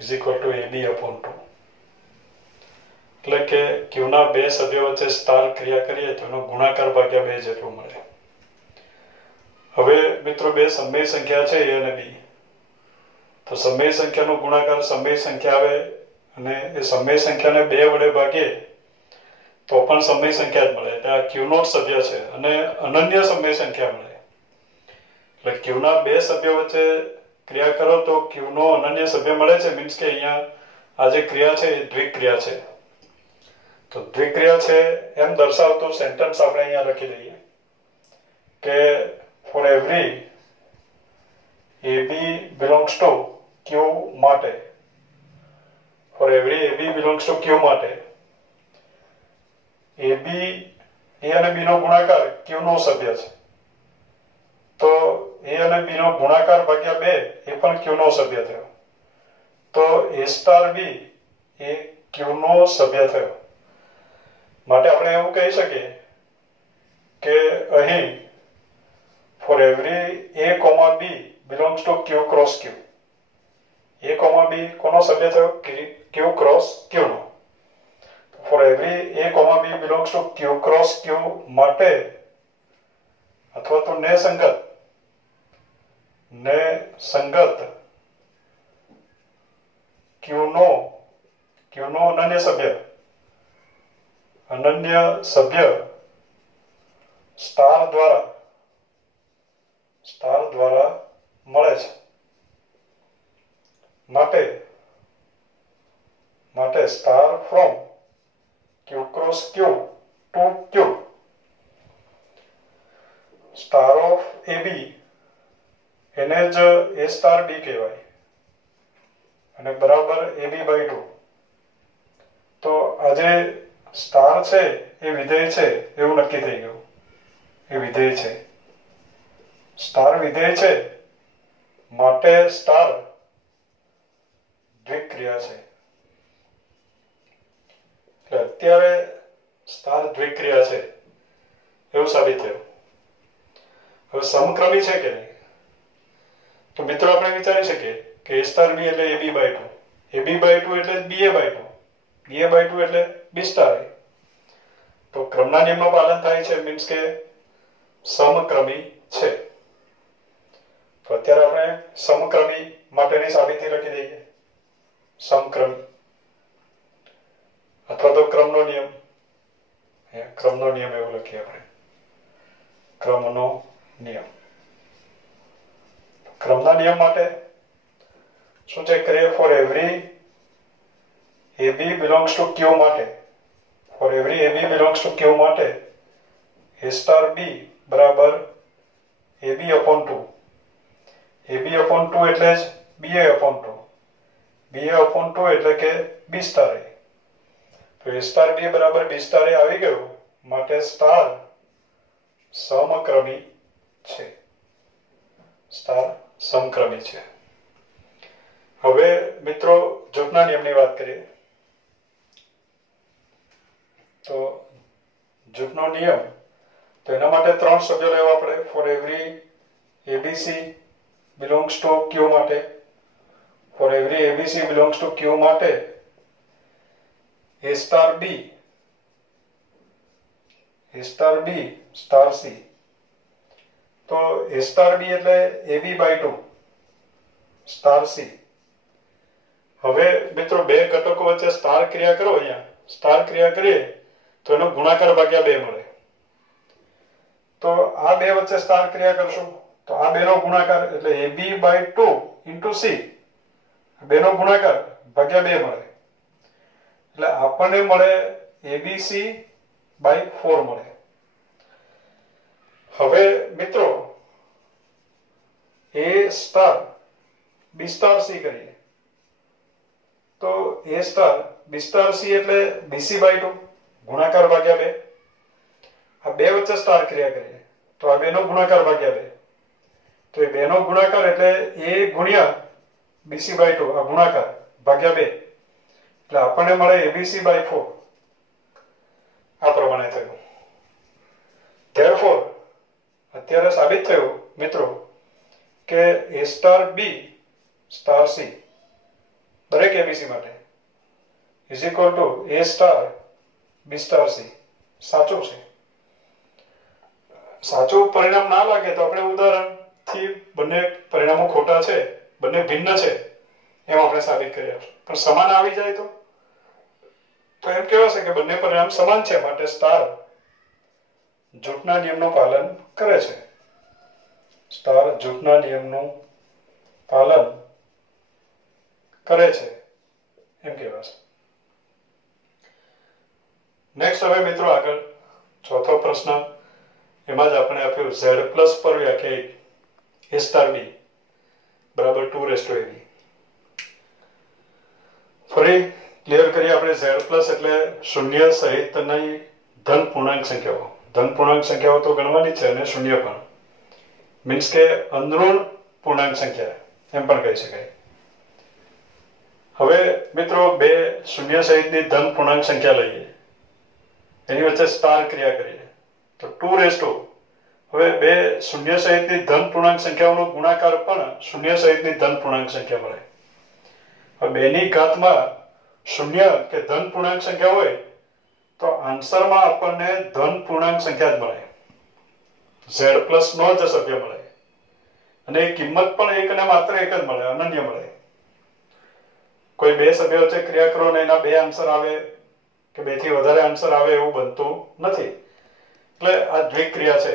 is equal two AB upon 2. એટલે કે ક્યુના બે સભ્યો વચ્ચે સ્ટાર ક્રિયા કરીએ તો એનો ગુણાકાર ભાગ્યા 2 જેટલું મળે. હવે મિત્રો બે સમય સંખ્યા છે A અને B, તો સમય સંખ્યાનો ગુણાકાર સમય સંખ્યા આવે અને એ સમય સંખ્યાને 2 વડે ભાગીએ તો પણ સમય સંખ્યા જ મળે. એટલે આ ક્યુનો સભ્ય છે અને અનન્ય સમય સંખ્યા મળે. એટલે ક્યુના બે સભ્યો વચ્ચે ક્રિયા કરો તો ક્યુનો અનન્ય સભ્ય મળે છે. મીન્સ કે અહીંયા આ જે ક્રિયા છે એ દ્વિક્રિયા છે. તો દ્વિક્રિયા છે એમ દર્શાવતું સેન્ટેન્સ આપણે અહીંયા લખી દઈએ કે for every AB belongs to Q માટે, for every AB belongs to Q માટે AB A અને B નો ગુણાકાર Q નો સભ્ય છે, તો A અને B નો ગુણાકાર ભાગ્યા 2 એ પણ Q નો સભ્ય થયો. તો A star B A Q નો સભ્ય થયો. માટે આપણે એવું કહી શકીએ કે અહીં for every A, B belongs to Q cross Q. A, B કોનો સભ્ય થયો? Q cross Q નો. For every A, B belongs to Q cross Q માટે અથવા તો ને સંગત Q નો અનન્ય સભ્ય સ્ટાર દ્વારા મળે છે. માટે star from Q cross Q to Q, star of AB એને જ A સ્ટાર B કહેવાય અને બરાબર AB by 2. તો આ જે સ્ટાર છે એ વિધેય છે એવું નક્કી થઈ ગયું. એ વિધેય છે, સ્ટાર વિધેય છે માટે સ્ટાર દ્વિક્રિયા છે. એટલે અત્યારે સ્ટાર દ્વિક્રિયા છે એવું સાબિત થયું. હવે સમક્રમી છે કે નહીં? તો મિત્રો આપણે વિચારી શકીએ કે A સ્ટાર B એટલે AB by 2, AB by 2 એટલે BA by 2, BA by 2 એટલે B સ્ટાર A. તો ક્રમના નિયમનું પાલન થાય છે, મીન્સ કે સમક્રમી છે. તો અત્યારે આપણે સમક્રમી માટેની સાબિતી લખી દઈએ. સમક્રમી અથવા તો ક્રમનો નિયમ એવું લખીએ આપણે. ક્રમના નિયમ માટે શું ચેક કરીએ? Four every AB belongs to Q માટે, for every AB belongs to Q માટે A સ્ટાર B બરાબર AB upon 2. AB upon 2 એટલે જ BA upon 2. BA upon 2 એટલે કે B સ્ટાર A. તો A સ્ટાર B બરાબર B સ્ટાર A આવી ગયું, માટે સ્ટાર સમક્રમી છે. સ્ટાર સમક્રમી છે. હવે મિત્રો જૂથના નિયમની વાત કરીએ તો જૂથનો નિયમ, તો એના માટે 3 સભ્યો લેવા પડે. For every ABC belongs to Q માટે, for every ABC belongs to Q માટે A star B star C. તો A સ્ટાર B એટલે AB by 2 સ્ટાર C. હવે મિત્રો બે ઘટકો વચ્ચે સ્ટાર ક્રિયા કરો, અહીંયા સ્ટાર ક્રિયા કરીએ તો એનો ગુણાકાર ભાગ્યા 2 મળે. તો આ બે વચ્ચે સ્ટાર ક્રિયા કરશું તો આ બેનો ગુણાકાર એટલે AB by 2 into C, બેનો ગુણાકાર ભાગ્યા 2 મળે. એટલે આપણને મળે ABC by 4 મળે. હવે મિત્રો A star B star C કરીએ તો A star B star C એટલે BC by 2 ગુણાકાર ભાગ્યા 2. આ બે વચ્ચે સ્ટાર ક્રિયા કરીએ તો આ બેનો ગુણાકાર ભાગ્યા 2, તો તો એ 2 નો ગુણાકાર એટલે a ગુણ્યા bc/2 આ ગુણાકાર ભાગ્યા 2 એટલે આપણને મળે abc/4 આ પ્રમાણે થયું. Therefore અત્યારે સાબિત થયું મિત્રો કે a star b star c દરેક abc માટે is equal to a star b star c સાચું છે. સાચું પરિણામ ના લાગે તો આપણે ઉદાહરણથી બંને પરિણામો ખોટા છે, બંને ભિન્ન છે એમ આપણે સાબિત કરી આપશું. પણ સમાન આવી જાય તો એમ કહેવાશે કે બંને પરિણામ સમાન છે, માટે સ્ટાર જૂથના નિયમનું પાલન કરે છે. સ્ટાર જૂથના નિયમનું પાલન કરે છે એમ કહેવાશે. નેક્સ્ટ હવે મિત્રો આગળ ચોથો પ્રશ્ન, એમાં જ આપણે આપ્યું z પ્લસ પર વ્યાખ્યાયિત a સ્ટાર b બરાબર 2ab. ફરી ક્લિયર કરીએ આપણે. z પ્લસ એટલે શૂન્ય સહિતની ધન પૂર્ણાંક સંખ્યાઓ. ધન પૂર્ણાંક સંખ્યાઓ તો ગણવાની છે અને શૂન્ય પણ, મીન્સ કે અનઋણ પૂર્ણાંક સંખ્યા એમ પણ કહી શકાય. હવે મિત્રો બે શૂન્ય સહિતની ધન પૂર્ણાંક સંખ્યા લઈએ, એની વચ્ચે સ્ટાર ક્રિયા કરીએ તો 2 હવે બે શૂન્ય સહિતની ધન પૂર્ણાંક સંખ્યાઓનો ગુણાકાર પણ શૂન્ય સહિતની ધન પૂર્ણાંક સંખ્યા મળે. હવે બેની ઘાતમાં શૂન્ય કે ધન પૂર્ણાંક સંખ્યા હોય તો આન્સરમાં આપણને ધન પૂર્ણાંક સંખ્યા જ મળે, z પ્લસ નો જ સભ્ય મળે, અને એ કિંમત પણ એક અને માત્ર એક જ મળે, અનન્ય મળે. કોઈ બે સભ્યો વચ્ચે ક્રિયા કરો ને એના બે આન્સર આવે કે બે થી વધારે આન્સર આવે એવું બનતું નથી. એટલે આ દ્વિક્રિયા છે.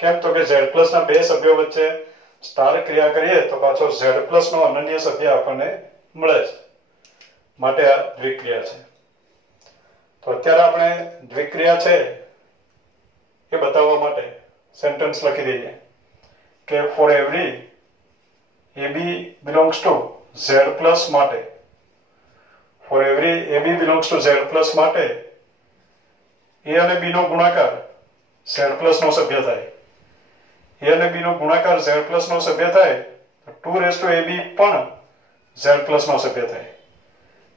કેમ તો કે z પ્લસ ના બે સભ્યો વચ્ચે સ્ટાર ક્રિયા કરીએ તો પાછો z પ્લસ નો અનન્ય સભ્ય આપણને મળે છે, માટે આ દ્વિક્રિયા છે. તો અત્યારે આપણે દ્વિક્રિયા છે એ બતાવવા માટે સેન્ટેન્સ લખી દઈએ કે for every ab belongs to z plus માટે, for every ab belongs to z plus માટે a અને b નો ગુણાકાર z પ્લસ નો સભ્ય થાય. a અને b નો ગુણાકાર z પ્લસ નો સભ્ય થાય તો 2ab પણ z પ્લસ નો સભ્ય થાય.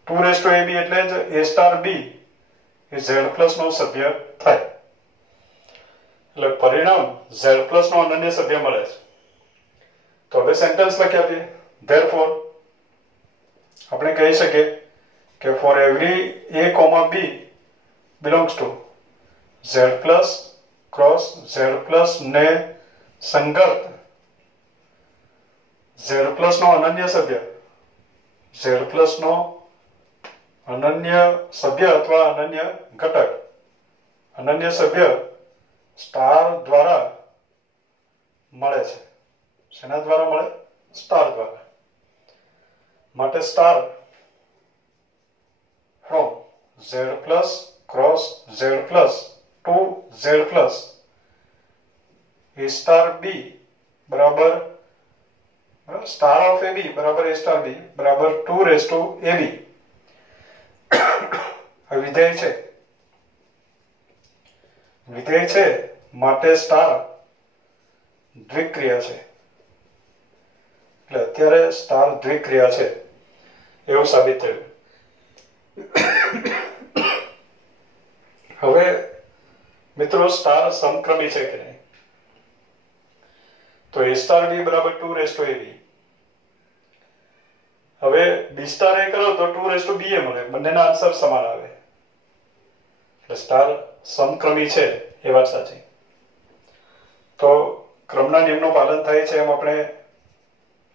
2ab એટલે જ a સ્ટાર b એ z પ્લસ નો સભ્ય થાય. એટલે પરિણામ z પ્લસ નો અનન્ય સભ્ય મળે છે. તો હવે સેન્ટેન્સ લખી આપીએ. Therefore આપણે કહી શકીએ કે for every a, b belongs to z plus cross z plus ને સંગત z પ્લસ નો અનન્ય સભ્ય, z પ્લસ નો અનન્ય સભ્ય અથવા અનન્ય ઘટક, અનન્ય સભ્ય સ્ટાર દ્વારા મળે છે. શેના દ્વારા મળે? સ્ટાર દ્વારા. માટે star from z plus cross z plus to z plus a star b બરાબર સ્ટાર ઓફ ab બરાબર a સ્ટાર b બરાબર 2ab. આ વિધેય છે, વિધેય છે માટે સ્ટાર દ્વિક્રિયા છે. એટલે અત્યારે સ્ટાર દ્વિક્રિયા છે એવું સાબિત થયું. હવે મિત્રો સ્ટાર સમક્રમી છે કે નહીં? તો a સ્ટાર b બરાબર 2ab. હવે b સ્ટાર a કરો તો 2ba મળે, બંનેના આન્સર સમાન આવે. એટલે સ્ટાર સમક્રમી છે એ વાત સાચી. તો ક્રમના નિયમનું પાલન થાય છે એમ આપણે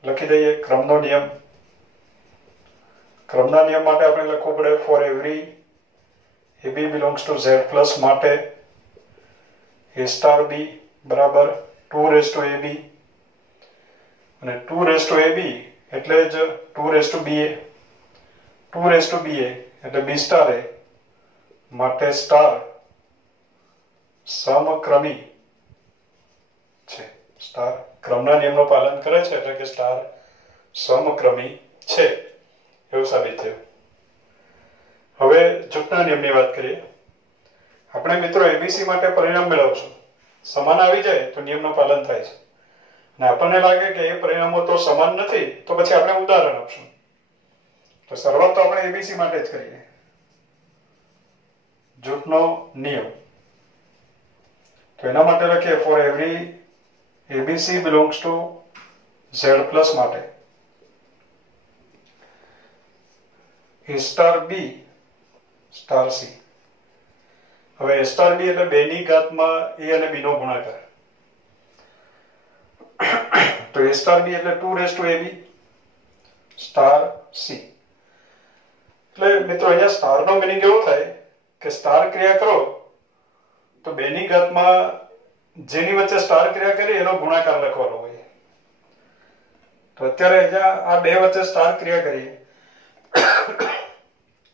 લખી દઈએ. ક્રમનો નિયમ, ક્રમના નિયમ માટે આપણે લખવું પડે four every ab belongs to z plus માટે a સ્ટાર b બરાબર 2ab, અને 2ab એટલે જ 2ba, 2ba એટલે b સ્ટાર a, માટે સ્ટાર સમક્રમી છે. સ્ટાર ક્રમના નિયમનું પાલન કરે છે એટલે કે સ્ટાર સમક્રમી છે એવું સાબિત થયું. હવે જૂથના નિયમની વાત કરીએ. આપણે મિત્રો abc માટે પરિણામ મેળવશું, સમાન આવી જાય તો નિયમનું પાલન થાય છે. અને આપણને લાગે કે એ પરિણામો તો સમાન નથી, તો પછી આપણે ઉદાહરણ આપશું. તો શરૂઆત તો આપણે એબીસી માટે જ કરીએ. જૂથનો નિયમ. તો એના માટે લખીએ for every ABC belongs to Z plus માટે એ સ્ટાર બી સ્ટાર સી. હવે એ સ્ટાર બી એટલે 2 ની ઘાતમાં એ અને બી નો ગુણાકાર. તો એ સ્ટાર બી એટલે 2 raise to AB star C. એટલે મિત્રો અહીંયા સ્ટાર નો મિનિંગ એવો થાય કે સ્ટાર ક્રિયા કરો તો 2 ની ઘાતમાં જેની વચ્ચે સ્ટાર ક્રિયા કરી એનો ગુણાકાર લખવાનો હોય. તો અત્યારે અહીંયા આ 2 વચ્ચે સ્ટાર ક્રિયા કરીએ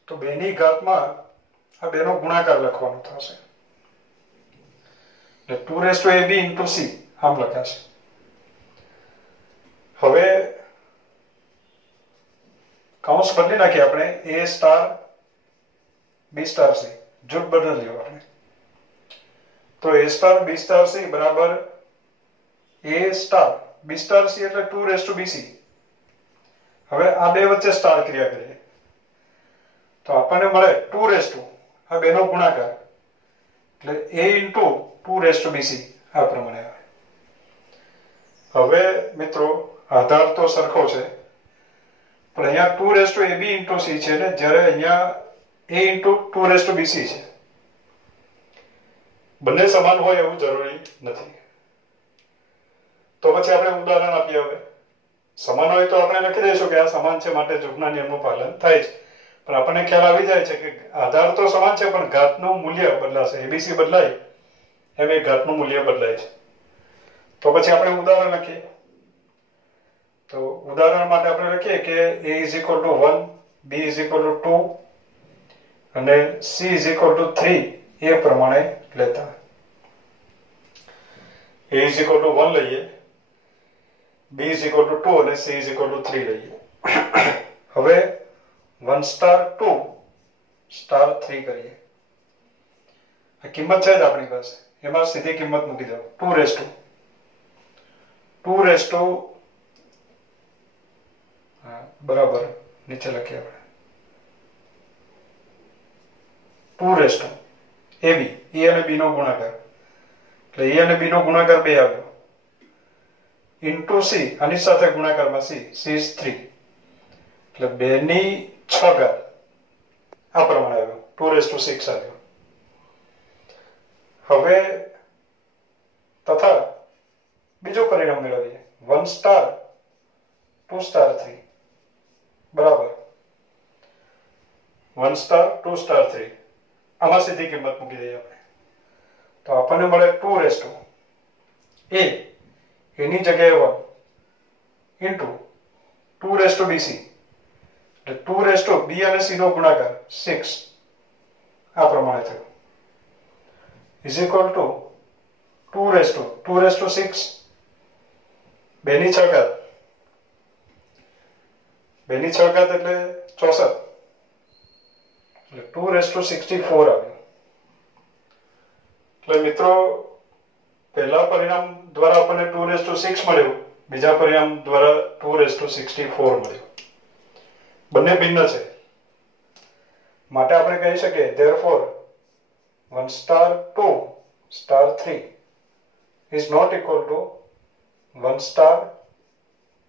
તો 2 ની ઘાતમાં આ 2 નો ગુણાકાર લખવાનો થશે. એટલે 2 raise to AB into C આમ લખાશે. હવે કૌંસ બદલી નાખીએ આપણે. એ સ્ટાર બી સ્ટાર સી જૂથ બદલ્યો આપણે. તો એ સ્ટાર બી સ્ટાર સી બરાબર એ સ્ટાર બી સ્ટાર સી એટલે 2 રેઝ ટુ બીસી. હવે આ 2 વચ્ચે સ્ટાર ક્રિયા કરીએ તો આપણને મળે 2 રેઝ ટુ આ 2 નો ગુણાકાર એટલે a into 2 raise to BC આ પ્રમાણે આવે. હવે મિત્રો આધાર તો સરખો છે પણ અહીંયા 2 raise to AB into C છે ને, જ્યારે અહીંયા a into 2 raise to BC છે. બંને સમાન હોય એવું જરૂરી નથી. તો પછી આપણે ઉદાહરણ આપીએ. હવે સમાન હોય તો આપણે લખી દઈશું કે આ સમાન છે માટે જૂથના નિયમનું પાલન થાય છે. પણ આપણને ખ્યાલ આવી જાય છે કે આધાર તો સમાન છે પણ ઘાતનું મૂલ્ય બદલાશે. એબીસી બદલાય એમ એ ઘાતનું મૂલ્ય બદલાય છે. તો પછી આપણે ઉદાહરણ લખીએ. તો ઉદાહરણ માટે આપણે લખીએ કે a is equal two 1, b is equal to 2 અને c ઇઝ ઇક્વલ ટુ 3 એ પ્રમાણે લેતા. a ઇઝ ઇક્વલ ટુ 1 લઈએ, b ઇઝ ઇક્વલ ટુ 2 અને c ઇઝ ઇક્વલ ટુ 3 લઈએ. હવે 1 સ્ટાર 2 સ્ટાર 3 કરીએ. આ કિંમત છે જ આપણી પાસે, એમાં સીધી કિંમત મૂકી દો. 2 રેઝ ટુ બરાબર નીચે લખીએ આપણે 2 રેઝ ટુ એબી એ અને બી નો ગુણાકાર એટલે એ અને બી નો ગુણાકાર 2 આવ્યો ઇન્ટુ સી આની સાથે ગુણાકારમાં સી ઇઝ 3 એટલે 2 ની 6 ઘાત આ પ્રમાણે આવ્યો 2 રેઝ ટુ 6 આવ્યો. હવે તથા બીજું પરિણામ મેળવીએ 1 સ્ટાર 2 સ્ટાર 3 બરાબર 1 સ્ટાર 2 સ્ટાર 3 આમાં સીધી કિંમત મૂકી દઈએ આપણે. તો આપણને મળે 2 રેઝ ટુ a એની જગ્યાએ 1 ઇન્ટુ 2 રેઝ ટુ બીસી એટલે 2 રેઝ ટુ બી અને સી નો ગુણાકાર 6 આ પ્રમાણે થયો is equal to 2 raise to 6 2 ની 6 ઘાત 2 ની 6 ઘાત એટલે 64 એટલે 2 રેઝ ટુ 64 આવ્યું. એટલે મિત્રો પહેલા પરિણામ દ્વારા આપણને 2 રેઝ ટુ 6 મળ્યું, બીજા પરિણામ દ્વારા 2 રેઝ ટુ 64 મળ્યું. બંને ભિન્ન છે માટે આપણે કહી શકીએ therefore 1 star 2 star 3 is not equal to 1 star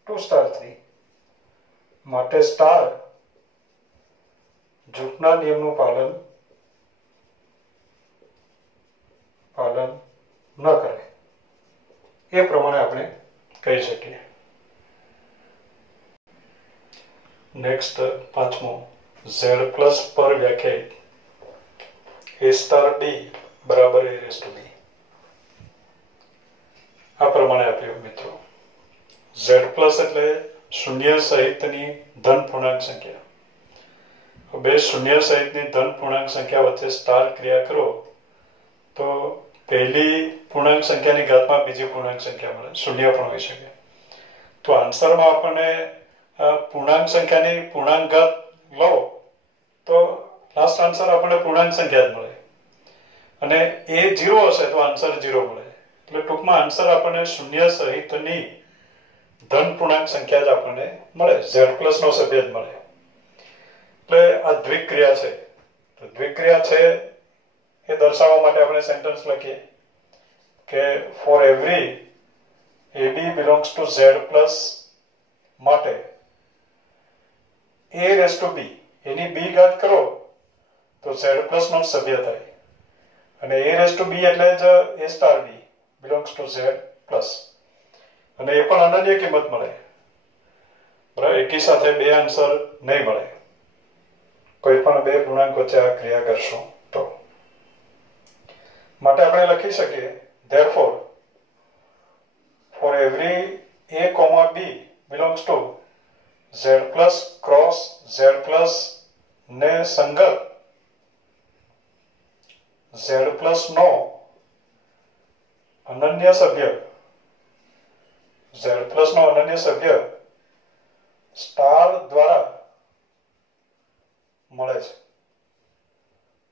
2 star 3. માટે સ્ટાર જૂથના નિયમનું પાલન ન કરે એ પ્રમાણે આપણે કહી શકીએ. નેક્સ્ટ પાંચમો z પ્લસ પર વ્યાખ્યાયિત a સ્ટાર b બરાબર a રેઝ ટુ b આ પ્રમાણે આપ્યું મિત્રો. z પ્લસ એટલે શૂન્ય સહિતની ધન પૂર્ણાંક સંખ્યા. બે શૂન્ય સહિતની ધન પૂર્ણાંક સંખ્યા વચ્ચે સ્ટાર ક્રિયા કરો તો પહેલી પૂર્ણાંક સંખ્યાની ઘાતમાં બીજી પૂર્ણાંક સંખ્યા મળે. શૂન્ય પણ હોઈ શકે. તો આન્સરમાં આપણને પૂર્ણાંક સંખ્યાની પૂર્ણાંક ઘાત લો તો લાસ્ટ આન્સર આપણને પૂર્ણાંક સંખ્યા જ મળે અને એ 0 હશે તો આન્સર 0 મળે. એટલે ટૂંકમાં આન્સર આપણને શૂન્ય સહિતની ધન પૂર્ણાંક સંખ્યા જ આપણને મળે, z પ્લસ નો સભ્ય જ મળે. એટલે આ દ્વિક્રિયા છે. તો દ્વિક્રિયા છે એ દર્શાવવા માટે આપણે સેન્ટેન્સ લખીએ કે for every AB belongs to Z plus માટે A raised to B any B ઘાત કરો તો Z plus નો સભ્ય થાય, અને A raised to B એટલે જ A star B belongs to Z plus, અને એ પણ અનન્ય કિંમત મળે. બરાબર, એકી સાથે બે આન્સર નહીં મળે. કોઈ પણ બે પૂર્ણાંક વચ્ચે આ ક્રિયા કરશો તો. માટે આપણે લખી શકીએ therefore for every A comma B belongs to Z plus cross Z plus ને સંગત Z plus નો અનન્ય સભ્ય, Z plus નો અનન્ય સભ્ય સ્ટાર દ્વારા મળે છે.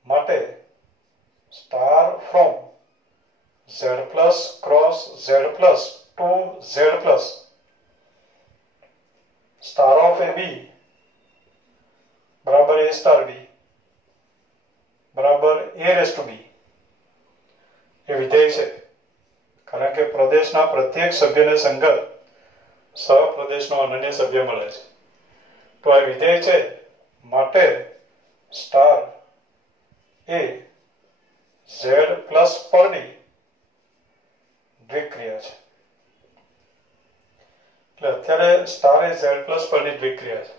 માટે star from Z plus cross Z plus to Z plus star of AB બરાબર A star B બરાબર A raised to B એ વિધેય છે. કારણ કે પ્રદેશના પ્રત્યેક સભ્યને સંગત સહપ્રદેશનો અનન્ય સભ્ય મળે છે. તો આ વિધેય છે, માટે સ્ટાર એ Z પ્લસ પરની દ્વિક્રિયા છે. એટલે અત્યારે સ્ટાર એ Z પ્લસ પરની દ્વિક્રિયા છે.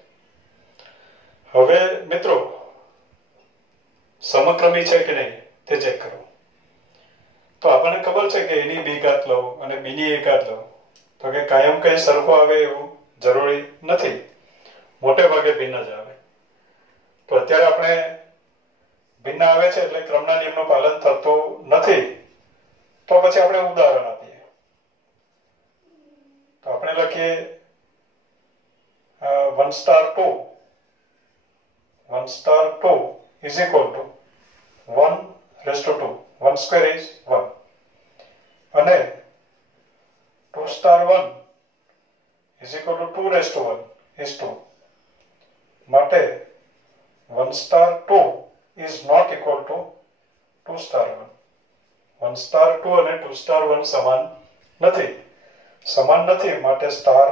હવે મિત્રો સમક્રમી છે કે નહીં તે ચેક કરો. તો આપણને ખબર છે કે એની B ઘાત લો અને B ની A ઘાત લો તો કે કાયમ કઈ સરખું આવે એવું જરૂરી નથી, મોટે ભાગે ભિન્ન જ આવે. તો અત્યારે આપણે ભિન્ન આવે છે એટલે ક્રમના નિયમનું પાલન થતું નથી. તો પછી આપણે ઉદાહરણ આપીએ. તો આપણે લખીએ 1 star 2 is equal to 1 raised to 2, 1 square is 1, અને 2 star 1 is equal to 2 raised to 1 is 2. માટે 1 star 2 is not equal to 2 star 1. 1 star 2 અને 2 star 1 સમાન નથી. માટે સ્ટાર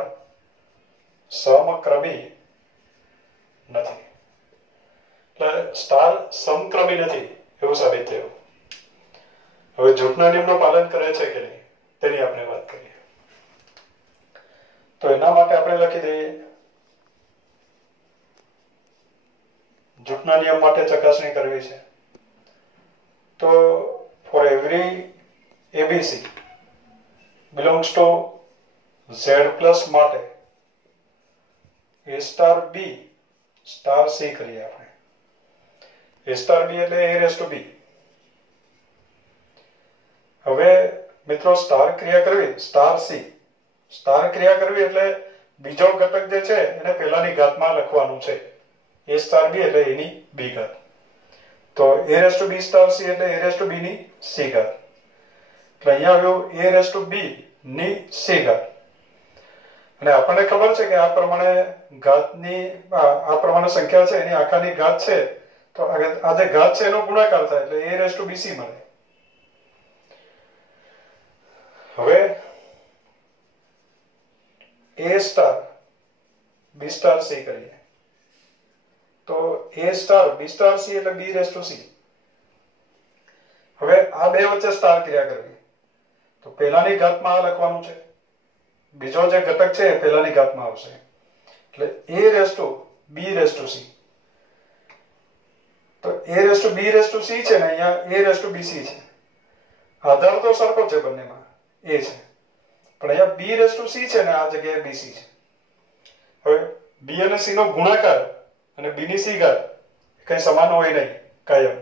સમક્રમી નથી. એટલે સ્ટાર સમક્રમી નથી એવું સાબિત થયું. હવે જૂથના નિયમનું પાલન કરે છે કે નહીં તેની આપણે વાત કરીએ. તો એના માટે આપણે લખી દઈએ જૂથના નિયમ માટે ચકાસણી કરવી છે. તો for every ABC belongs to Z plus માટે A star B star C કરીએ આપણે. A star B એટલે A raised to B. હવે મિત્રો સ્ટાર ક્રિયા કરવી, સ્ટાર ક્રિયા કરવી એટલે બીજો ઘટક જે છે એને પહેલાની ઘાતમાં લખવાનું છે. A star B એટલે એની B ઘાત. તો A raised to B star C એટલે A raised to B ની C ઘાત. એટલે અહીંયા આવ્યું A raised to B ની C ઘાત. અને આપણને ખબર છે કે આ પ્રમાણે ઘાતની આ પ્રમાણે સંખ્યા છે એની આખાની ઘાત છે, તો આ જે ઘાત છે એનો ગુણાકાર થાય એટલે A raised to BC મળે. હવે A star B star C કરીએ તો A star B star C એટલે B raised to C. હવે આ બે વચ્ચે સ્ટાર ક્રિયા કરવી તો પહેલાની ઘાતમાં આ લખવાનું છે, બીજો જે ઘટક છે એ પહેલાની ઘાતમાં આવશે એટલે A raised to B raised to C. તો A raised to B raised to C છે ને અહીંયા A raised to BC છે. આધાર તો સરખો છે બંનેમાં A છે, પણ અહીંયા B raised to C છે ને આ જગ્યાએ BC છે. હવે B અને C નો ગુણાકાર અને B ની C ઘાત કઈ સમાન હોય નહીં કાયમ,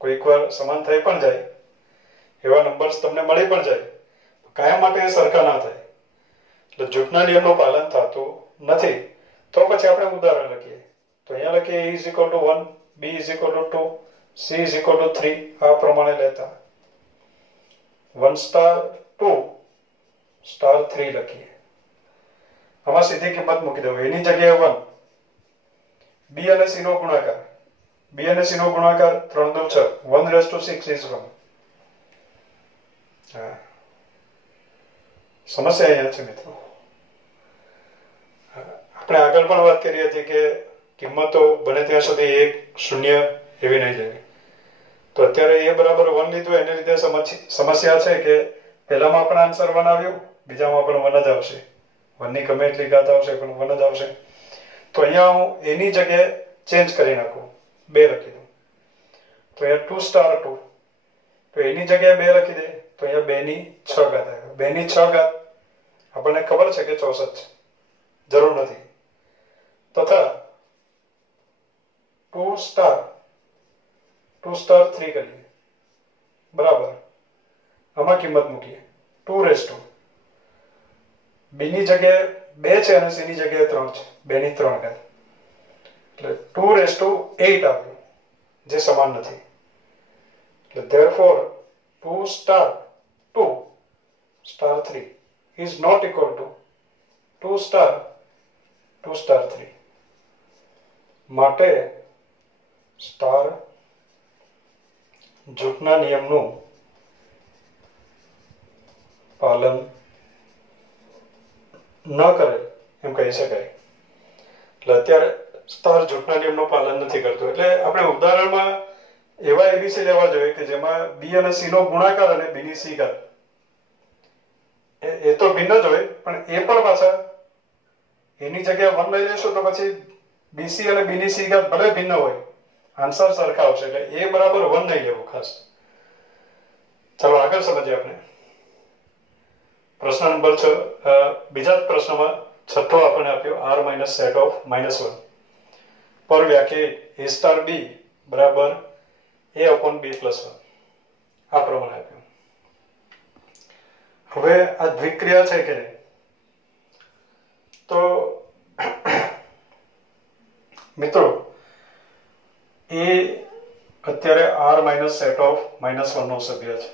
કોઈક વાર સમાન થઈ પણ જાય, એવા નંબર્સ તમને મળી પણ જાય, કાયમ માટે એ સરખા ના થાય. એટલે જૂથના નિયમનું પાલન થતું નથી. તો પછી આપણે ઉદાહરણ લખીએ. તો અહીંયા લખીએ A is equal to 1, B is equal to 2, C is equal to 3 આ પ્રમાણે લેતા 1 star 2 star 3 લખીએ. આમાં સીધી કિંમત મૂકી દઉં. એની જગ્યાએ 1. બી અને સી નો ગુણાકાર, બી અને સી નો ગુણાકાર 3 દુ 6, 1/6 is 1. સમસ્યા અહીંયા છે મિત્રો. આપણે આગળ પણ વાત કરી હતી કે કિંમતો બને ત્યાં સુધી 1 0 એવી નહીં લેવી. તો અત્યારે એ બરાબર 1 લીધું, એને લીધે સમસ્યા છે કે પહેલામાં પણ આન્સર 1 આવ્યું, બીજામાં પણ 1 જ આવશે. 1 ની ગમે એટલી ઘાત આવશે પણ 1 જ આવશે. તો અહીંયા હું એની જગ્યાએ ચેન્જ કરી નાખું, 2 લખી દઉં. તો અહીંયા 2 સ્ટાર 2, તો એની જગ્યાએ 2 લખી દે, તો અહીંયા 2 ની 6 ઘાત આવે. 2 ની 6 ઘાત આપણને ખબર છે કે 64 છે, જરૂર નથી. તથા 2 સ્ટાર 3 કરીએ બરાબર. આમાં કિંમત મૂકીએ 2 બી ની જગ્યાએ 2 છે અને સી ની જગ્યાએ 3 છે, 2 ની 3 ઘાત, એટલે 2/8 આવ્યું, જે સમાન નથી. એટલે therefore 2 star 2 star 3 is not equal to 2 star 3. માટે સ્ટાર જૂથના નિયમનું પાલન ન કરે એમ કહી શકાય. એટલે અત્યારે સ્ટાર જૂથના નિયમનું પાલન નથી કરતું. એટલે આપણે ઉદાહરણમાં એવા એબીસી લેવા જોઈએ કે જેમાં બી અને સી નો ગુણાકાર અને બી ની સી ઘાત એ તો ભિન્ન જ હોય, પણ એ પણ પાછા એની જગ્યાએ 1 લઈ લેશો તો પછી બીસી અને બી ની સી ઘાત ભલે ભિન્ન હોય, આન્સર સરખા આવશે. એટલે એ બરાબર 1 નહીં લેવું ખાસ. ચાલો આગળ સમજીએ આપણે. પ્રશ્ન નંબર 6. બીજા જ પ્રશ્નમાં છઠ્ઠો આપણને આપ્યો r માઇનસ સેટ ઓફ -1 પર વ્યાખ્યાયિત a સ્ટાર b બરાબર a અપોન b પ્લસ 1 આ પ્રમાણે આપ્યું. હવે આ દ્વિક્રિયા છે કે નહીં? તો મિત્રો એ અત્યારે r માઇનસ સેટ ઓફ -1 નો સભ્ય છે,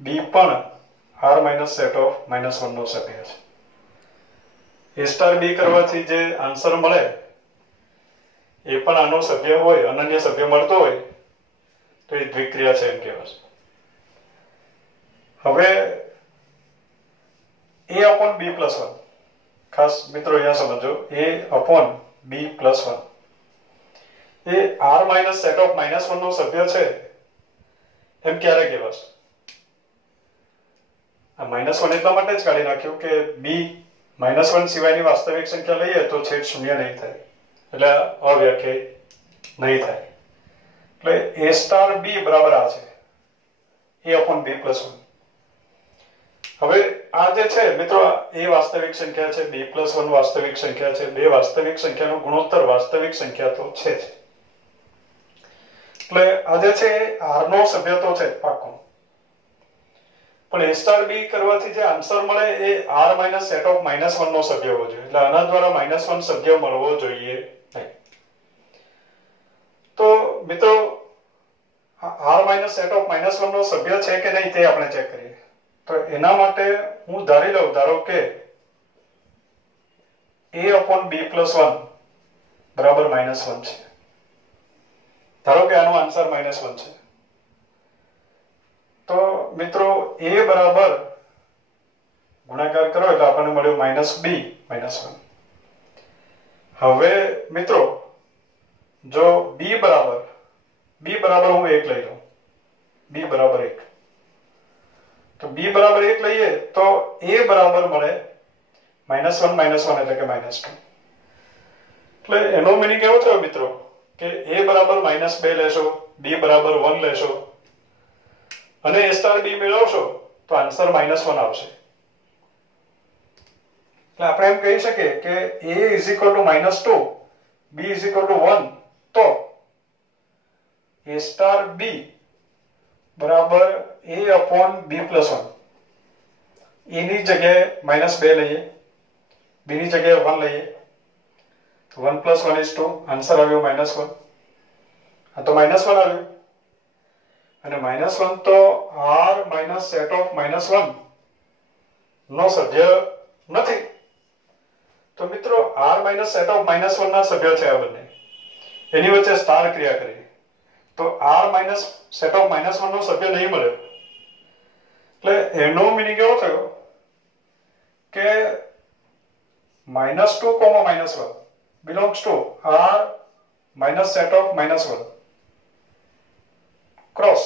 b પણ r માઇનસ સેટ ઓફ -1 નો સભ્ય છે. a સ્ટાર b કરવાથી જે આન્સર મળે એ પણ આનો સભ્ય હોય, અનન્ય સભ્ય મળતો હોય તો એ દ્વિક્રિયા છે એમ કહેવાશે. હવે a અપોન b પ્લસ 1, ખાસ મિત્રો અહીંયા સમજો, a upon b plus 1 A r minus set of -1 નો સભ્ય છે એમ ક્યારે કહેવાશે? આ -1 એટલા માટે જ કાઢી નાખ્યું કે b -1 સિવાયની વાસ્તવિક સંખ્યા લઈએ તો છેદ 0 નહીં થાય, એટલે અવ્યાખ્યાયિત નહીં થાય. એટલે a સ્ટાર b બરાબર આ છે, a અપોન b પ્લસ 1. હવે આ જે છે મિત્રો એ વાસ્તવિક સંખ્યા છે, b પ્લસ 1 વાસ્તવિક સંખ્યા છે, બે વાસ્તવિક સંખ્યાનો ગુણોત્તર વાસ્તવિક સંખ્યા તો છે જ. એટલે આ જે છે r નો સભ્ય તો છે પાક્કો, પણ a સ્ટાર b કરવાથી જે આન્સર મળે એ r માઇનસ સેટ ઓફ -1 નો સભ્ય હોવો જોઈએ. એટલે આના દ્વારા -1 સભ્ય મળવો જોઈએ નહીં. તો મિત્રો r માઇનસ સેટ ઓફ -1 નો સભ્ય છે કે નહીં તે આપણે ચેક કરીએ. તો એના માટે હું ધારી લઉં, ધારો કે a અપોન b પ્લસ 1 બરાબર -1 છે. ધારો કે આનો આન્સર -1 છે. તો મિત્રો a બરાબર ગુણાકાર કરો એટલે આપણને મળ્યું -b -1. હવે મિત્રો જો b બરાબર હું 1 લઈ લઉં, b બરાબર 1, તો b બરાબર 1 લઈએ તો a બરાબર મળે -1 એટલે કે -2. એટલે એનો મીનિંગ એવો થયો મિત્રો કે a બરાબર -2 લેશો, b બરાબર 1 લેશો અને a સ્ટાર b મેળવશો તો આન્સર -1 આવશે. એટલે આપણે એમ કહી શકીએ કે a -2 b 1 તો a સ્ટાર b બરાબર a upon b plus 1. a ની જગ્યાએ -2 લઈએ, b ની જગ્યાએ 1 લઈએ તો 1 + 1 = 2, આન્સર આવ્યો -1. આ તો -1 આવ્યું અને -1 તો r માઇનસ સેટ ઓફ -1 નો સભ્ય નથી. તો મિત્રો r માઇનસ સેટ ઓફ -1 ના સભ્યો છે આ બંને, એની વચ્ચે સ્ટાર ક્રિયા કરી તો r માઇનસ સેટ ઓફ -1 નો સભ્ય નહીં મળ્યો. એટલે એનો મીનિંગ એવો થયો કે -2, -1 belongs to r minus set of -1 cross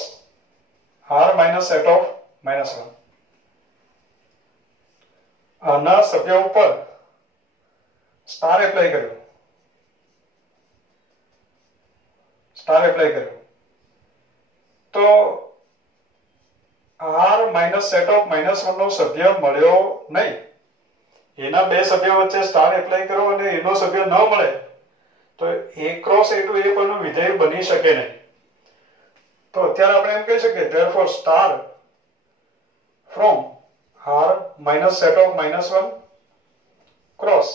r minus set of -1. આના સભ્ય ઉપર સ્ટાર એપ્લાય કર્યો, તો r માઇનસ સેટ ઓફ -1 નો સભ્ય મળ્યો નહીં. એના બે સભ્યો વચ્ચે સ્ટાર એપ્લાય કરો અને એનો સભ્ય ન મળે તો a cross a to a કોઈનું વિધેય બની શકે નહીં. તો અત્યારે આપણે એમ કહી શકીએ therefore star from r minus set of -1 cross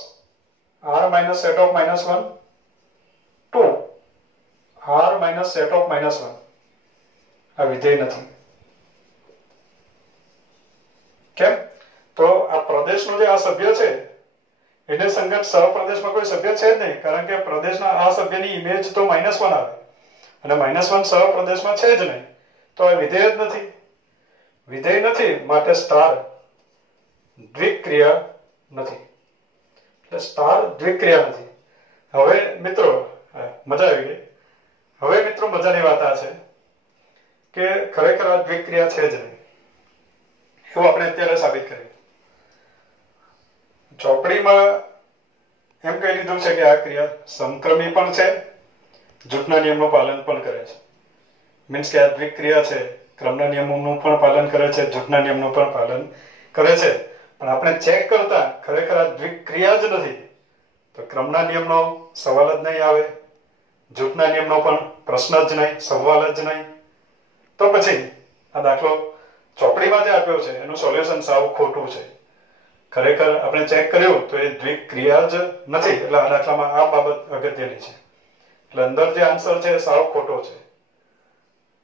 r minus set of -1 to r minus set of -1 આ વિધેય નથી. કેમ? તો આ પ્રદેશનો જે આ સભ્ય છે એને સંગત સહપ્રદેશમાં કોઈ સભ્ય છે જ નહીં, કારણ કે પ્રદેશના આ સભ્યની ઇમેજ તો -1 આવે અને -1 સહપ્રદેશમાં છે જ નહીં, તો આ વિધેય જ નથી. વિધેય નથી માટે સ્ટાર દ્વિક્રિયા નથી. એટલે સ્ટાર દ્વિક્રિયા નથી. હવે મિત્રો મજા આવી ગઈ. હવે મિત્રો મજાની વાત આ છે કે ખરેખર આ દ્વિક્રિયા છે જ નહીં, એવું આપણે અત્યારે સાબિત કર્યું. ચોપડીમાં એમ કહી દીધું છે કે આ ક્રિયા સમક્રમી પણ છે, જૂથના નિયમનું પાલન પણ કરે છે. મીન્સ કે આ દ્વિક્રિયા છે, ક્રમના નિયમોનું પણ પાલન કરે છે, જૂથના નિયમનું પણ પાલન કરે છે. પણ આપણે ચેક કરતા ખરેખર આ દ્વિક્રિયા જ નથી, તો ક્રમના નિયમનો સવાલ જ નહીં આવે, જૂથના નિયમનો પણ પ્રશ્ન જ નહીં, સવાલ જ નહીં. તો પછી આ દાખલો ચોપડીમાં જે આપ્યો છે એનું સોલ્યુશન સાવ ખોટું છે. ખરેખર આપણે ચેક કર્યું તો એ દ્વિક્રિયા જ નથી. એટલે આ દાખલામાં આ બાબત અગત્યની છે. એટલે અંદર જે આન્સર છે એ સાવ ખોટો છે.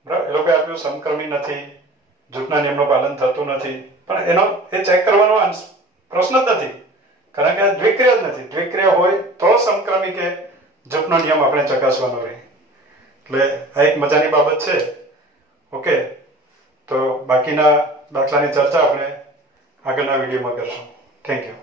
બરાબર? એ લોકો આપ્યું સમક્રમી નથી, જૂથના નિયમનું પાલન થતું નથી, પણ એનો એ ચેક કરવાનો પ્રશ્ન જ નથી, કારણ કે આ દ્વિક્રિયા જ નથી. દ્વિક્રિયા હોય તો સમક્રમી કે જૂથનો નિયમ આપણે ચકાસવાનો રહે. એટલે આ એક મજાની બાબત છે. ઓકે, તો બાકીના દાખલાની ચર્ચા આપણે આગળના વિડીયોમાં કરશું. Thank you.